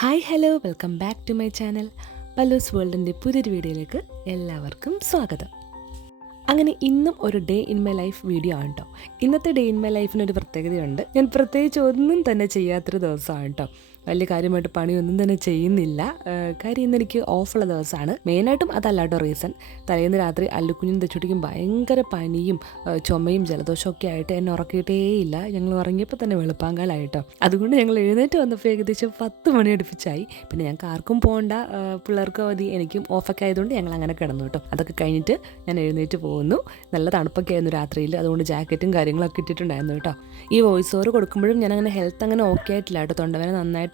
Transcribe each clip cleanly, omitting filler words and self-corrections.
Hi hello welcome back to my channel പല്ലൂസ് വേൾഡിൻ്റെ പുതിയൊരു വീഡിയോയിലേക്ക് എല്ലാവർക്കും സ്വാഗതം. അങ്ങനെ ഇന്നും ഒരു day in my life video ആണ് കേട്ടോ. ഇന്നത്തെ ഡേ ഇൻ മൈ ലൈഫിനൊരു പ്രത്യേകതയുണ്ട്. ഞാൻ പ്രത്യേകിച്ച് ഒന്നും തന്നെ ചെയ്യാത്തൊരു ദിവസമാണ് കേട്ടോ. വലിയ കാര്യമായിട്ട് പണിയൊന്നും തന്നെ ചെയ്യുന്നില്ല. കാര്യം ഇന്നെനിക്ക് ഓഫുള്ള ദിവസമാണ്. മെയിനായിട്ടും അതല്ലാട്ടോ റീസൺ. തലേന്ന് രാത്രി അല്ലുക്കുഞ്ഞും തെച്ചുട്ടിക്കും ഭയങ്കര പനിയും ചുമയും ജലദോഷമൊക്കെ ആയിട്ട് എന്നെ ഉറക്കിയിട്ടേയില്ല. ഞങ്ങൾ ഉറങ്ങിയപ്പോൾ തന്നെ വെളുപ്പാങ്കാലായിട്ടോ. അതുകൊണ്ട് ഞങ്ങൾ എഴുന്നേറ്റ് വന്നപ്പോൾ ഏകദേശം 10 മണി അടുപ്പിച്ചായി. പിന്നെ ഞങ്ങൾക്ക് ആർക്കും പോകണ്ട, പിള്ളേർക്ക് മതി, എനിക്കും ഓഫൊക്കെ ആയതുകൊണ്ട് ഞങ്ങൾ അങ്ങനെ കിടന്നു കേട്ടോ. അതൊക്കെ കഴിഞ്ഞിട്ട് ഞാൻ എഴുന്നേറ്റ് പോകുന്നു. നല്ല തണുപ്പൊക്കെ ആയിരുന്നു രാത്രിയിൽ, അതുകൊണ്ട് ജാക്കറ്റും കാര്യങ്ങളൊക്കെ ഇട്ടിട്ടുണ്ടായിരുന്നു കേട്ടോ. ഈ വോയിസ് ഓവർ കൊടുക്കുമ്പോഴും ഞാൻ അങ്ങനെ ഹെൽത്ത് അങ്ങനെ ഓക്കെ ആയിട്ടില്ല കേട്ടോ. തൊണ്ടവേദന നന്നായിട്ടുണ്ട്.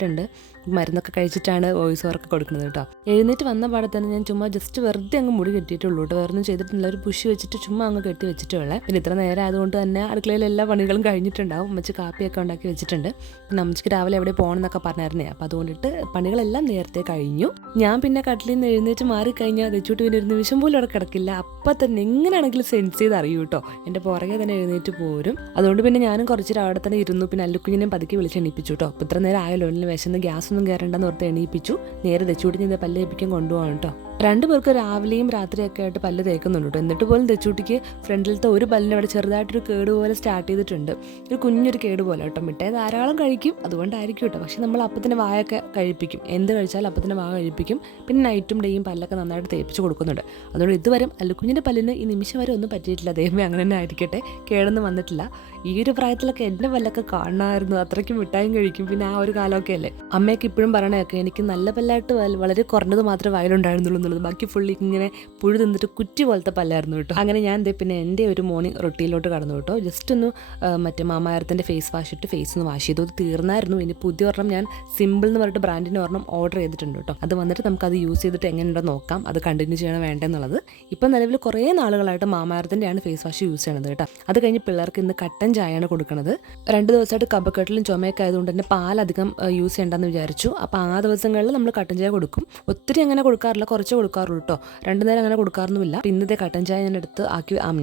മരുന്നൊക്കെ കഴിച്ചിട്ടാണ് വോയിസ് ഓവറൊക്കെ കൊടുക്കുന്നത് കേട്ടോ. എഴുന്നേറ്റ് വന്ന പാടെ തന്നെ ഞാൻ ചുമ്മാ ജസ്റ്റ് വെറുതെ അങ്ങ് മുടി കെട്ടിയിട്ടുള്ളൂ കേട്ടോ. വേറൊന്നും ചെയ്തിട്ടില്ല. ഒരു പുഷ് വെച്ചിട്ട് ചുമ്മാ അങ്ങ് കെട്ടി വെച്ചിട്ടുള്ളേ. പിന്നെ ഇത്ര നേരം ആയതുകൊണ്ട് തന്നെ അടുക്കളയിൽ എല്ലാ പണികളും കഴിഞ്ഞിട്ടുണ്ടാവും. അമ്മച്ചി കാപ്പിയൊക്കെ ഉണ്ടാക്കി വെച്ചിട്ടുണ്ട്. പിന്നെ അമ്മച്ചിക്ക് രാവിലെ എവിടെ പോകണം എന്നൊക്കെ പറഞ്ഞായിരുന്നേ. അപ്പോൾ അതുകൊണ്ടിട്ട് പണികളെല്ലാം നേരത്തെ കഴിഞ്ഞു. ഞാൻ പിന്നെ കട്ടിലിൽ നിന്ന് എഴുന്നേറ്റ് മാറിക്കഴിഞ്ഞാൽ തെച്ചൂട്ട് പിന്നെ ഒരു നിമിഷം പോലും അവിടെ കിടക്കില്ല. അപ്പം തന്നെ എങ്ങനെയാണെങ്കിലും സെൻസ് ചെയ്ത് അറിയൂ കേട്ടോ. എൻ്റെ പുറകെ തന്നെ എഴുന്നേറ്റ് പോരും. അതുകൊണ്ട് പിന്നെ ഞാനും കുറച്ച് അവിടെ തന്നെ ഇരുന്നു. പിന്നെ അല്ലുക്കുഞ്ഞിനെയും പതുക്കെ വിളിച്ച് എണീപ്പിച്ചു കേട്ടോ. അപ്പോൾ ഇത്ര നേരം ആയല്ലോ, എന്നെ വിശന്ന് ഗ്യാസൊന്നും കയറണ്ടെന്ന് ഓർത്ത് എണീപ്പിച്ചു. നേരെ തെച്ചൂട്ടി ഞാൻ പല്ല് തേപ്പിക്കാൻ കൊണ്ടുപോകാം കേട്ടോ. രണ്ടുപേർക്ക് രാവിലെയും രാത്രിയൊക്കെ ആയിട്ട് പല്ല് തേക്കുന്നുണ്ട് കേട്ടോ. എന്നിട്ട് പോലും തെച്ചൂട്ടിക്ക് ഫ്രണ്ടിലത്തെ ഒരു പല്ലിന് അവിടെ ചെറുതായിട്ടൊരു കേട് പോലെ സ്റ്റാർട്ട് ചെയ്തിട്ടുണ്ട്. ഒരു കുഞ്ഞൊരു കേട് പോലെ കേട്ടോ. മിഠായി ധാരാളം കഴിക്കും, അതുകൊണ്ടായിരിക്കും കേട്ടോ. പക്ഷെ നമ്മൾ അപ്പത്തിന് വായൊക്കെ കഴിപ്പിക്കും. എന്ത് കഴിച്ചാലും അപ്പത്തിന് വായ കഴിപ്പിക്കും. പിന്നെ നൈറ്റും ഡേയും പല്ലൊക്കെ നന്നായിട്ട് തേപ്പിച്ച് കൊടുക്കുന്നുണ്ട്. അതുകൊണ്ട് ഇതുവരെ അല്ലുക്കുഞ്ഞിൻ്റെ പല്ലിന് ഈ നിമിഷം വരെ ഒന്നും പറ്റിയിട്ടില്ല. ദൈവമേ അങ്ങനെ തന്നെ ആയിരിക്കട്ടെ, കേടൊന്നും വന്നിട്ടില്ല. ഈ ഒരു പ്രായത്തിലൊക്കെ എൻ്റെ പല്ലൊക്കെ കാണണമായിരുന്നു. അത്രയ്ക്ക് മിഠായും കഴിക്കും. പിന്നെ ആ ഒരു കാലമൊക്കെ അല്ലേ. അമ്മയൊക്കെ ഇപ്പോഴും പറയണതൊക്കെ എനിക്ക് നല്ല പല്ലായിട്ട് വളരെ കുറഞ്ഞത് മാത്രമേ വയലുണ്ടായിരുന്നുള്ളൂ എന്നുള്ളത്. ബാക്കി ഫുള്ളി ഇങ്ങനെ പുഴു തിന്നിട്ട് കുറ്റി പോലത്തെ പല്ലായിരുന്നു കേട്ടോ. അങ്ങനെ ഞാൻ പിന്നെ എൻ്റെ ഒരു മോർണിംഗ് റൊട്ടീനിലോട്ട് കടന്നു കേട്ടോ. ജസ്റ്റ് ഒന്ന് മറ്റേ മാമാരത്തിൻ്റെ ഫേസ് വാഷ് ഇട്ട് ഫേസ് ഒന്ന് വാഷ് ചെയ്തു. അത് തീർന്നായിരുന്നു. ഇനി പുതിയ ഒരെണ്ണം ഞാൻ സിമ്പിൾ എന്ന് പറഞ്ഞിട്ട് ബ്രാൻഡിൻ്റെ ഒരെണ്ണം ഓർഡർ ചെയ്തിട്ടുണ്ട് കേട്ടോ. അത് വന്നിട്ട് നമുക്കത് യൂസ് ചെയ്തിട്ട് എങ്ങനെയുണ്ടോ നോക്കാം, അത് കണ്ടിന്യൂ ചെയ്യണം വേണ്ടെന്നുള്ളത്. ഇപ്പം നിലവിൽ കുറേ നാളുകളായിട്ട് മാമാരത്തിൻ്റെയാണ് ഫേസ് വാഷ് യൂസ് ചെയ്യണത് കേട്ടോ. അത് കഴിഞ്ഞ് പിള്ളേർക്ക് ഇന്ന് കട്ടൻ ചായയാണ് കൊടുക്കുന്നത്. 2 ദിവസമായിട്ട് കഫക്കെട്ടിലും ചുമയൊക്കെ ആയതുകൊണ്ട് തന്നെ പാലധികം യൂസ് ചെയ്യേണ്ടെന്ന് വിചാരിച്ചു. അപ്പോൾ ആ ദിവസങ്ങളിൽ നമ്മൾ കട്ടൻ ചായ കൊടുക്കും. ഒത്തിരി അങ്ങനെ കൊടുക്കാറില്ല, കുറച്ച് കൊടുക്കാറുള്ളൂ കേട്ടോ. 2 നേരം അങ്ങനെ കൊടുക്കാറൊന്നുമില്ല. ഇന്നത്തെ കട്ടൻ ചായ ഞാൻ എടുത്ത്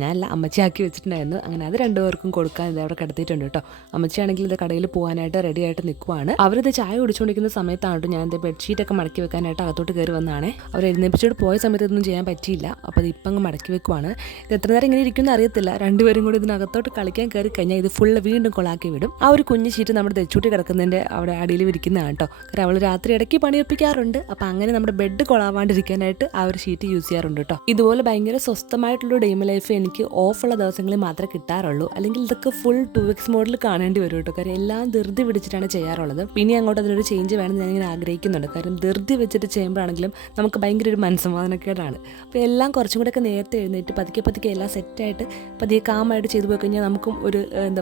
ഞാനല്ല അമ്മച്ചി ആക്കി വെച്ചിട്ടുണ്ടായിരുന്നു. അങ്ങനെ അത് 2 പേർക്കും കൊടുക്കാൻ ഇത് അവിടെ കിടത്തിയിട്ടുണ്ട് കേട്ടോ. അമ്മച്ചിയാണെങ്കിൽ ഇത് കടയിൽ പോകാനായിട്ട് റെഡി ആയിട്ട് നിൽക്കുവാണ്. അവരിത് ചായ കുടിച്ചുകൊണ്ടിരിക്കുന്ന സമയത്താണ് കേട്ടോ ഞാൻ ഇത് ബെഡ്ഷീറ്റൊക്കെ മടക്കി വെക്കാനായിട്ട് അകത്തോട്ട് കയറി വന്നതാണേ. അവർ എഴുന്നേപ്പിച്ചോട്ട് പോയ സമയത്ത് ഇതൊന്നും ചെയ്യാൻ പറ്റിയില്ല. അപ്പോൾ അത് ഇപ്പം അങ്ങ് മടക്കി വെക്കുവാണ്. ഇത് എത്ര നേരം ഇങ്ങനെ ഇരിക്കുമെന്ന് അറിയത്തില്ല. 2 പേരും കൂടി ഇതിനകത്തോട്ട് കളിക്കാൻ കയറി കഴിഞ്ഞാൽ ഇത് ഫുള്ള് വീണ്ടും കൊളാക്കി വിടും. ആ ഒരു കുഞ്ഞ് ഷീറ്റ് നമ്മുടെ തെച്ചൂട്ടി കിടക്കുന്നതിൻ്റെ അവിടെ അടിയിൽ വിരിക്കുന്നതാണ് കേട്ടോ. കാരണം അവൾ രാത്രി ഇടയ്ക്ക് പണിയൊപ്പിക്കാറുണ്ട്. അപ്പോൾ അങ്ങനെ നമ്മുടെ ബെഡ് കൊളാവാണ്ടിരിക്കാനായിട്ട് ആ ഒരു ഷീറ്റ് യൂസ് ചെയ്യാറുണ്ട് കേട്ടോ. ഇതുപോലെ ഭയങ്കര സ്വസ്ഥമായിട്ടുള്ള ഡേ മൈ ലൈഫ് എനിക്ക് ഓഫുള്ള ദിവസങ്ങളിൽ മാത്രമേ കിട്ടാറുള്ളൂ. അല്ലെങ്കിൽ ഇതൊക്കെ ഫുൾ 2x മോഡിൽ കാണേണ്ടി വരും കേട്ടോ. കാര്യം എല്ലാം ധൃതി പിടിച്ചിട്ടാണ് ചെയ്യാറുള്ളത്. പിന്നെ അങ്ങോട്ട് അതിനൊരു ചേഞ്ച് വേണമെന്ന് ഞാനിങ്ങനെ ആഗ്രഹിക്കുന്നുണ്ട്. കാര്യം ധൃതി വെച്ചിട്ട് ചെയ്യുമ്പോഴാണെങ്കിലും നമുക്ക് ഭയങ്കര ഒരു മനസ്സമാധാനക്കേടാണ്. അപ്പോൾ എല്ലാം കുറച്ചും കൂടെയൊക്കെ നേരത്തെ എഴുന്നേറ്റ് പതുക്കെ എല്ലാം സെറ്റായിട്ട് പതിയെ കാമായിട്ട് ചെയ്തു പോയി കഴിഞ്ഞാൽ നമുക്കും ഒരു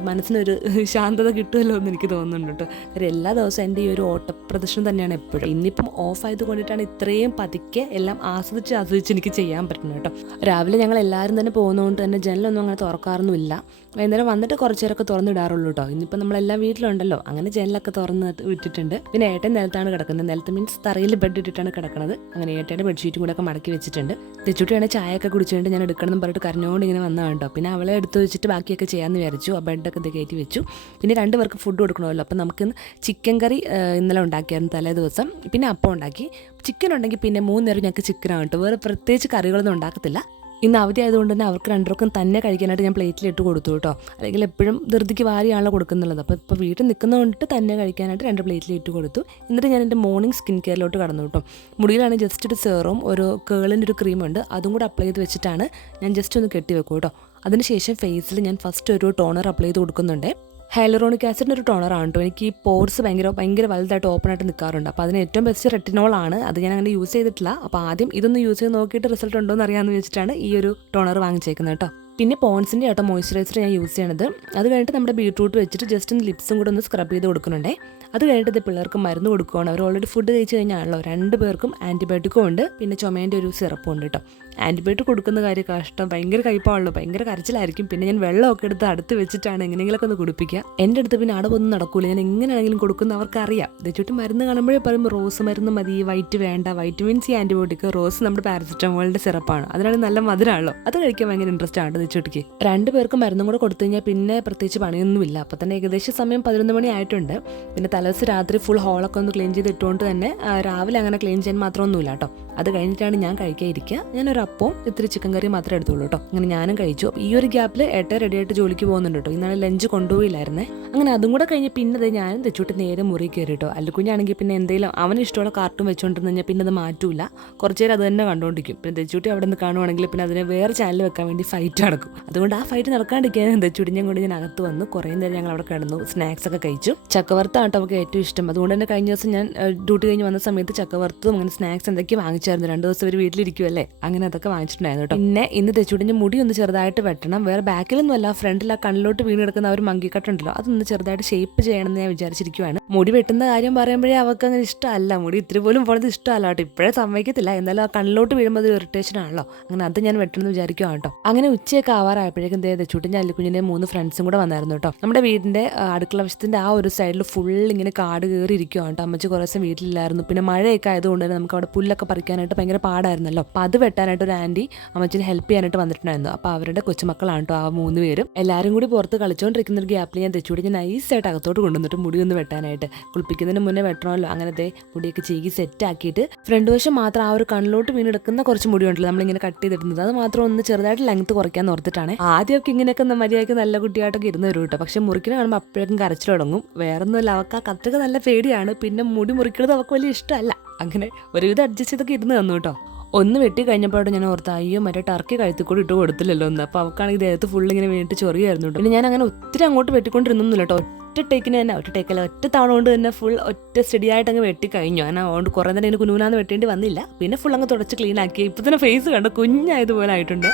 മനസ്സിനൊരു ശാന്തത കിട്ടുമല്ലോ എന്ന് എനിക്ക് തോന്നുന്നുണ്ട് കേട്ടോ. കാര്യം എല്ലാ ദിവസവും എൻ്റെ ഈ ഒരു ഓട്ടപ്രദർശനം തന്നെയാണ് എപ്പോഴും. ഇന്നിപ്പം ഓഫ് ആയത് കൊണ്ടിട്ടാണ് ഇത്രയും പതുക്കെ എല്ലാം ആസ്വദിച്ച് എനിക്ക് ചെയ്യാൻ പറ്റുന്നത് കേട്ടോ. രാവിലെ ഞങ്ങൾ എല്ലാവരും തന്നെ പോകുന്നതുകൊണ്ട് തന്നെ ജനലൊന്നും അങ്ങനെ തുറക്കാറൊന്നുമില്ല. വൈകുന്നേരം വന്നിട്ട് കുറച്ച് നേരമൊക്കെ തുറന്നിടാറുള്ളൂ കേട്ടോ. ഇന്നിപ്പോൾ നമ്മളെല്ലാം വീട്ടിലുണ്ടല്ലോ, അങ്ങനെ ജനലൊക്കെ തുറന്ന് വിട്ടിട്ടുണ്ട്. പിന്നെ ഏട്ടൻ നിലത്താണ് കിടക്കുന്നത്. നിലത്ത് മീൻസ് തറയിൽ ബെഡ് ഇട്ടിട്ടാണ് കിടക്കുന്നത്. അങ്ങനെ ഏട്ടൻ്റെ ബെഡ്ഷീറ്റും കൂടെ ഒക്കെ മടക്കി വെച്ചിട്ടുണ്ട്. തെച്ചുട്ടിയാണ് ചായയൊക്കെ കുടിച്ചുകൊണ്ട് ഞാൻ എടുക്കണം എന്ന് പറഞ്ഞിട്ട് കരഞ്ഞോണ്ട് ഇങ്ങനെ വന്നതാണ് കേട്ടോ. പിന്നെ അവളെ എടുത്ത് വെച്ചിട്ട് ബാക്കിയൊക്കെ ചെയ്യാമെന്ന് വിചാരിച്ചു. ആ ബെഡൊക്കെ ഇത് കയറ്റി വെച്ചു. പിന്നെ 2 പേർക്ക് ഫുഡ് കൊടുക്കണമല്ലോ. അപ്പം നമുക്ക് ചിക്കൻ കറി ഇന്നലെ ഉണ്ടാക്കിയായിരുന്നു തലേ ദിവസം. പിന്നെ അപ്പം ഉണ്ടാക്കി. ചിക്കൻ ഉണ്ടെങ്കിൽ പിന്നെ 3 നേരം ഞങ്ങൾക്ക് ചിക്കനാണ് കേട്ടോ. വേറെ പ്രത്യേകിച്ച് കറികളൊന്നും ഉണ്ടാക്കത്തില്ല. ഇന്ന് അവധി ആയതുകൊണ്ട് തന്നെ അവർക്ക് 2 പേർക്കും തന്നെ കഴിക്കാനായിട്ട് ഞാൻ പ്ലേറ്റിലിട്ട് കൊടുത്തു കേട്ടോ. അല്ലെങ്കിൽ എപ്പോഴും ധൃതിക്ക് വാരിയാണല്ലോ കൊടുക്കുന്നുള്ളത്. അപ്പോൾ ഇപ്പോൾ വീട്ടിൽ നിൽക്കുന്നതുകൊണ്ട് തന്നെ കഴിക്കാനായിട്ട് 2 പ്ലേറ്റിലിട്ട് കൊടുത്തു. എന്നിട്ട് ഞാൻ എൻ്റെ മോർണിംഗ് സ്കിൻ കെയറിലോട്ട് കടന്നു കേട്ടോ. മുടിയിലാണ് ജസ്റ്റ് ഒരു സെറും ഒരു കേളിൻ്റെ ഒരു ക്രീമുണ്ട്, അതും കൂടെ അപ്ലൈ ചെയ്ത് വെച്ചിട്ടാണ് ഞാൻ ജസ്റ്റ് ഒന്ന് കെട്ടി വെക്കും കേട്ടോ. അതിനുശേഷം ഫേസിൽ ഞാൻ ഫസ്റ്റ് ഒരു ടോണർ അപ്ലൈ ചെയ്ത് കൊടുക്കുന്നുണ്ട്. ഹൈലറോണിക് ആസിഡിൻ്റെ ഒരു ടോണറാണ് കേട്ടോ. എനിക്ക് ഈ പോർസ് ഭയങ്കര വലുതായിട്ട് ഓപ്പണായിട്ട് നിൽക്കാറുണ്ട്. അപ്പോൾ അതിന് ഏറ്റവും ബെസ്റ്റ് റെറ്റിനോളാണ്. അത് ഞാൻ അങ്ങനെ യൂസ് ചെയ്തിട്ടില്ല. അപ്പോൾ ആദ്യം ഇതൊന്ന് യൂസ് ചെയ്ത് നോക്കിയിട്ട് റിസൾട്ട് ഉണ്ടോ എന്ന് അറിയാമെന്ന് വെച്ചിട്ടാണ് ഈ ഒരു ടോണർ വാങ്ങിച്ചേക്കുന്നത് കേട്ടോ. പിന്നെ പോൺസിൻ്റെ കേട്ടോ മോയ്സ്ചറൈസർ ഞാൻ യൂസ് ചെയ്യണത്. അത് കഴിഞ്ഞിട്ട് നമ്മുടെ ബീട്രൂട്ട് വെച്ചിട്ട് ജസ്റ്റ് ഒന്ന് ലിപ്സും കൂടെ ഒന്ന് സ്ക്രബ് ചെയ്ത് കൊടുക്കുന്നുണ്ടേ. അത് കഴിഞ്ഞിട്ട് ഇത് പിള്ളേർക്ക് മരുന്ന് കൊടുക്കുകയാണ്. അവർ ഓൾറെഡി ഫുഡ് കഴിച്ച് കഴിഞ്ഞാണല്ലോ. 2 പേർക്കും ആൻറ്റിബയോട്ടിക്കും ഉണ്ട്, പിന്നെ ചുമേൻ്റെ ഒരു സിറപ്പും ഉണ്ട് കേട്ടോ. ആൻറ്റിബയോട്ടിക് കൊടുക്കുന്ന കാര്യം കഷ്ടം, ഭയങ്കര കയ്പാണല്ലോ, ഭയങ്കര കരച്ചിലായിരിക്കും. പിന്നെ ഞാൻ വെള്ളമൊക്കെ എടുത്ത് അടുത്ത് വെച്ചിട്ടാണ് എങ്ങനെയെങ്കിലൊക്കെ ഒന്ന് കുടിപ്പിക്കുക. എൻ്റെ അടുത്ത് പിന്നെ അടവൊന്നും നടക്കൂല, ഞാൻ എങ്ങനെയാണെങ്കിലും കൊടുക്കുന്ന അവർക്കറിയാം. ദച്ചുട്ടി മരുന്ന് കാണുമ്പോഴേ പറയുമ്പോൾ റോസ് മരുന്ന് മതി, വൈറ്റ് വേണ്ട, വൈറ്റമിൻ സി ആൻറ്റിബയോട്ടിക്, റോസ് നമ്മുടെ പാരസെറ്റമോളിൻ്റെ സിറപ്പാണ്, അതിനാണ് നല്ല മധുരമാണല്ലോ, അത് കഴിക്കാൻ ഭയങ്കര ഇൻട്രസ്റ്റ് ആണ് ദച്ചുട്ടിക്ക്. 2 പേർക്കും മരുന്നും കൂടെ കൊടുത്തു കഴിഞ്ഞാൽ പിന്നെ പ്രത്യേകിച്ച് പണിയൊന്നുമില്ല. അപ്പോൾ തന്നെ ഏകദേശം സമയം 11 മണി ആയിട്ടുണ്ട്. പിന്നെ തലേദിവസം രാത്രി ഫുൾ ഹോളൊക്കെ ഒന്ന് ക്ലീൻ ചെയ്ത് ഇട്ടുകൊണ്ട് തന്നെ രാവിലെ അങ്ങനെ ക്ലീൻ ചെയ്യാൻ മാത്രമൊന്നുമില്ല കേട്ടോ. അത് കഴിഞ്ഞിട്ടാണ് ഞാൻ കഴിക്കാതിരിക്കുക. ഞാനൊരു അപ്പവും ഇത്തിരി ചിക്കൻ കറി മാത്രമേ എടുത്തുള്ളൂ കേട്ടോ. അങ്ങനെ ഞാനും കഴിച്ചു. ഈ ഒരു ഗ്യാപ്പിൽ ഏട്ടൻ റെഡിയായിട്ട് ജോലിക്ക് പോകുന്നുണ്ട് കേട്ടോ. ഇന്നാണ് ലഞ്ച് കൊണ്ടുപോയില്ലായിരുന്നേ. അങ്ങനെ അതും കൂടെ കഴിഞ്ഞ് പിന്നെ ഞാനും തെച്ചൂട്ടി നേരെ മുറി കയറി കേട്ടോ. അല്ലുകുഞ്ഞാണെങ്കിൽ പിന്നെ എന്തെങ്കിലും അവന് ഇഷ്ടമുള്ള കാർട്ടൂൺ വെച്ചുകൊണ്ടിരുന്ന് കഴിഞ്ഞാൽ പിന്നെ അത് മാറ്റൂല, കുറച്ച് നേരം അത് തന്നെ കണ്ടുകൊണ്ടിരിക്കും. പിന്നെ തെച്ചൂട്ടി അവിടെ നിന്ന് കാണുവാണെങ്കിൽ പിന്നെ അതിനെ വേറെ ചാനൽ വെക്കാൻ വേണ്ടി ഫൈറ്റ് നടക്കും. അതുകൊണ്ട് ആ ഫൈറ്റ് നടക്കാണ്ടിരിക്കാൻ തെച്ചൂട്ടിനെ കൊണ്ട് ഞാൻ അകത്ത് വന്ന് കുറേ നേരം ഞങ്ങൾ അവിടെ കിടന്നു, സ്നാക്സ് ഒക്കെ കഴിച്ചു. ചക്കവറുത്താണ് കേട്ടോ അവർക്ക് ഏറ്റവും ഇഷ്ടം. അതുകൊണ്ട് തന്നെ കഴിഞ്ഞ ദിവസം ഞാൻ ഡ്യൂട്ടി കഴിഞ്ഞ് വന്ന സമയത്ത് ചക്കവറുത്തും അങ്ങനെ സ്നാക്സ് എന്തൊക്കെ വാങ്ങിച്ചായിരുന്നു. 2 ദിവസം അവർ വീട്ടിലിരിക്കുമല്ലേ, അങ്ങനെ അതൊക്കെ വാങ്ങിച്ചിട്ടുണ്ടായിരുന്നു കേട്ടോ. പിന്നെ ഇന്ന് തെച്ചൂട്ടിൻ്റെ മുടി ഒന്ന് ചെറുതായിട്ട് വെട്ടണം. വേറെ ബാക്കിലൊന്നുമല്ല, ഫ്രണ്ടിൽ ആ കണ്ണിലോട്ട് വീണ് കിടക്കുന്ന ഒരു മങ്കിക്കട്ടുണ്ടല്ലോ, അതൊന്ന് ചെറുതായിട്ട് ഷേപ്പ് ചെയ്യണമെന്ന് ഞാൻ വിചാരിച്ചിരിക്കുവാണ്. മുടി വെട്ടുന്ന കാര്യം പറയുമ്പോഴേ അവർക്ക് അങ്ങനെ ഇഷ്ടമല്ല, മുടി ഇത്തിരി പോലും പോണത് ഇഷ്ടമല്ല കേട്ടോ. ഇപ്പോഴേ സമ്മതിക്കത്തില്ല, എന്നാലും ആ കണ്ണിലോട്ട് വീഴുമ്പോൾ ഒരു ഇറിറ്റേഷൻ ആണല്ലോ. അങ്ങനെ അത് ഞാൻ വെട്ടണമെന്ന് വിചാരിക്കുക കേട്ടോ. അങ്ങനെ ഉച്ചയൊക്കെ ആവാറായപ്പോഴേക്കും തെച്ചൂട്ടിൻ്റെ അല്ലുകുഞ്ഞിൻ്റെ 3 ഫ്രണ്ട്സും കൂടെ വന്നായിരുന്നു കേട്ടോ. നമ്മുടെ വീടിൻ്റെ അടുക്കള വശത്തിൻ്റെ ആ ഒരു സൈഡിൽ ഫുൾ ഇങ്ങനെ കാട് കയറി ഇരിക്കുകയാണ് കേട്ടോ. അമ്മച്ചി കുറേ ദിവസം വീട്ടിലില്ലായിരുന്നു. പിന്നെ മഴയൊക്കെ ആയതുകൊണ്ട് തന്നെ നമുക്ക് അവിടെ പുല്ലൊക്കെ പറിക്കാനായിട്ട് ഭയങ്കര പാടായിരുന്നല്ലോ. അപ്പോൾ അത് വെട്ടാനായിട്ട് ഒരു ആൻറ്റി അമ്മച്ചിനെ ഹെൽപ്പ് ചെയ്യാനായിട്ട് വന്നിട്ടുണ്ടായിരുന്നു. അപ്പോൾ അവരുടെ കൊച്ചുമക്കളാണ് കേട്ടോ ആ 3 പേരും. എല്ലാവരും കൂടി പുറത്ത് കളിച്ചുകൊണ്ടിരിക്കുന്ന ഒരു ഗ്യാപ്പിൽ ഞാൻ തെച്ചൂടി നൈസായിട്ട് അകത്തോട്ട് കൊണ്ടുവന്നിട്ട് മുടി ഒന്ന് വെട്ടാനായിട്ട്, കുളിപ്പിക്കുന്നതിന് മുന്നേ വെട്ടണമല്ലോ. അങ്ങനത്തെ മുടിയൊക്കെ ചീകി സെറ്റ് ആക്കിയിട്ട് ഫ്രണ്ട് വശം മാത്രം ആ ഒരു കണ്ണിലോട്ട് വീണെടുക്കുന്ന കുറച്ച് മുടി ഉണ്ടല്ലോ നമ്മളിങ്ങനെ കട്ട് ചെയ്തിടുന്നത്, അത് മാത്രം ഒന്ന് ചെറുതായിട്ട് ലെങ്ത്ത് കുറയ്ക്കാൻ ഓർത്തിട്ടാണ്. ആദ്യമൊക്കെ ഇങ്ങനെയൊക്കെ മര്യാദയ്ക്ക് നല്ല കുട്ടിയായിട്ടൊക്കെ ഇരുന്ന് വരും കേട്ടോ. പക്ഷെ മുറിക്കുന്ന കാണുമ്പോൾ അപ്പോഴേക്കും കരച്ചിൽ തുടങ്ങും. വേറൊന്നുമില്ല, അവർക്ക് ആ കത്തൊക്കെ നല്ല പേടിയാണ്. പിന്നെ മുടി മുറിക്കുന്നത് അവർക്ക് വലിയ ഇഷ്ടമല്ല. അങ്ങനെ ഒരുവിധം അഡ്ജസ്റ്റ് ചെയ്തൊക്കെ ഇരുന്ന് തന്നു കേട്ടോ. ഒന്ന് വെട്ടി കഴിഞ്ഞപ്പോഴും ഞാൻ ഓർത്ത് അയ്യോ മറ്റേ ടർക്കി കഴുത്തിക്കൂടി ഇട്ട് കൊടുത്തില്ലല്ലോ ഒന്ന്. അപ്പോൾ അവൾക്കാണെങ്കിൽ ദേഹത്ത് ഫുൾ ഇങ്ങനെ വീണിട്ട് ചൊറിയായിരുന്നു കേട്ടോ. പിന്നെ ഞാൻ അങ്ങനെ ഒത്തിരി അങ്ങോട്ട് വെട്ടിക്കൊണ്ടിരുന്നില്ല കേട്ടോ. ഒറ്റ ടേക്കിന് തന്നെ, ഒറ്റ തവണ കൊണ്ട് തന്നെ ഫുൾ ഒറ്റ സ്റ്റഡി ആയിട്ട് അങ്ങ് വെട്ടി കഴിഞ്ഞു. അങ്ങനെ അതുകൊണ്ട് കുറേ തന്നെ എനിക്ക് കുനുകുനാന്ന് വെട്ടേണ്ടി വന്നില്ല. പിന്നെ ഫുൾ അങ്ങ് തുടച്ച് ക്ലീൻ ആക്കി. ഇപ്പം തന്നെ ഫേസ് കണ്ടോ കുഞ്ഞായതുപോലെ ആയിട്ടുണ്ട്.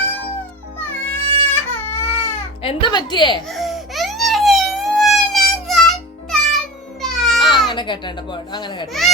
എന്താ പറ്റിയേ? അങ്ങനെ കേട്ടേണ്ട പോട്ടെ, അങ്ങനെ കേട്ടേണ്ട.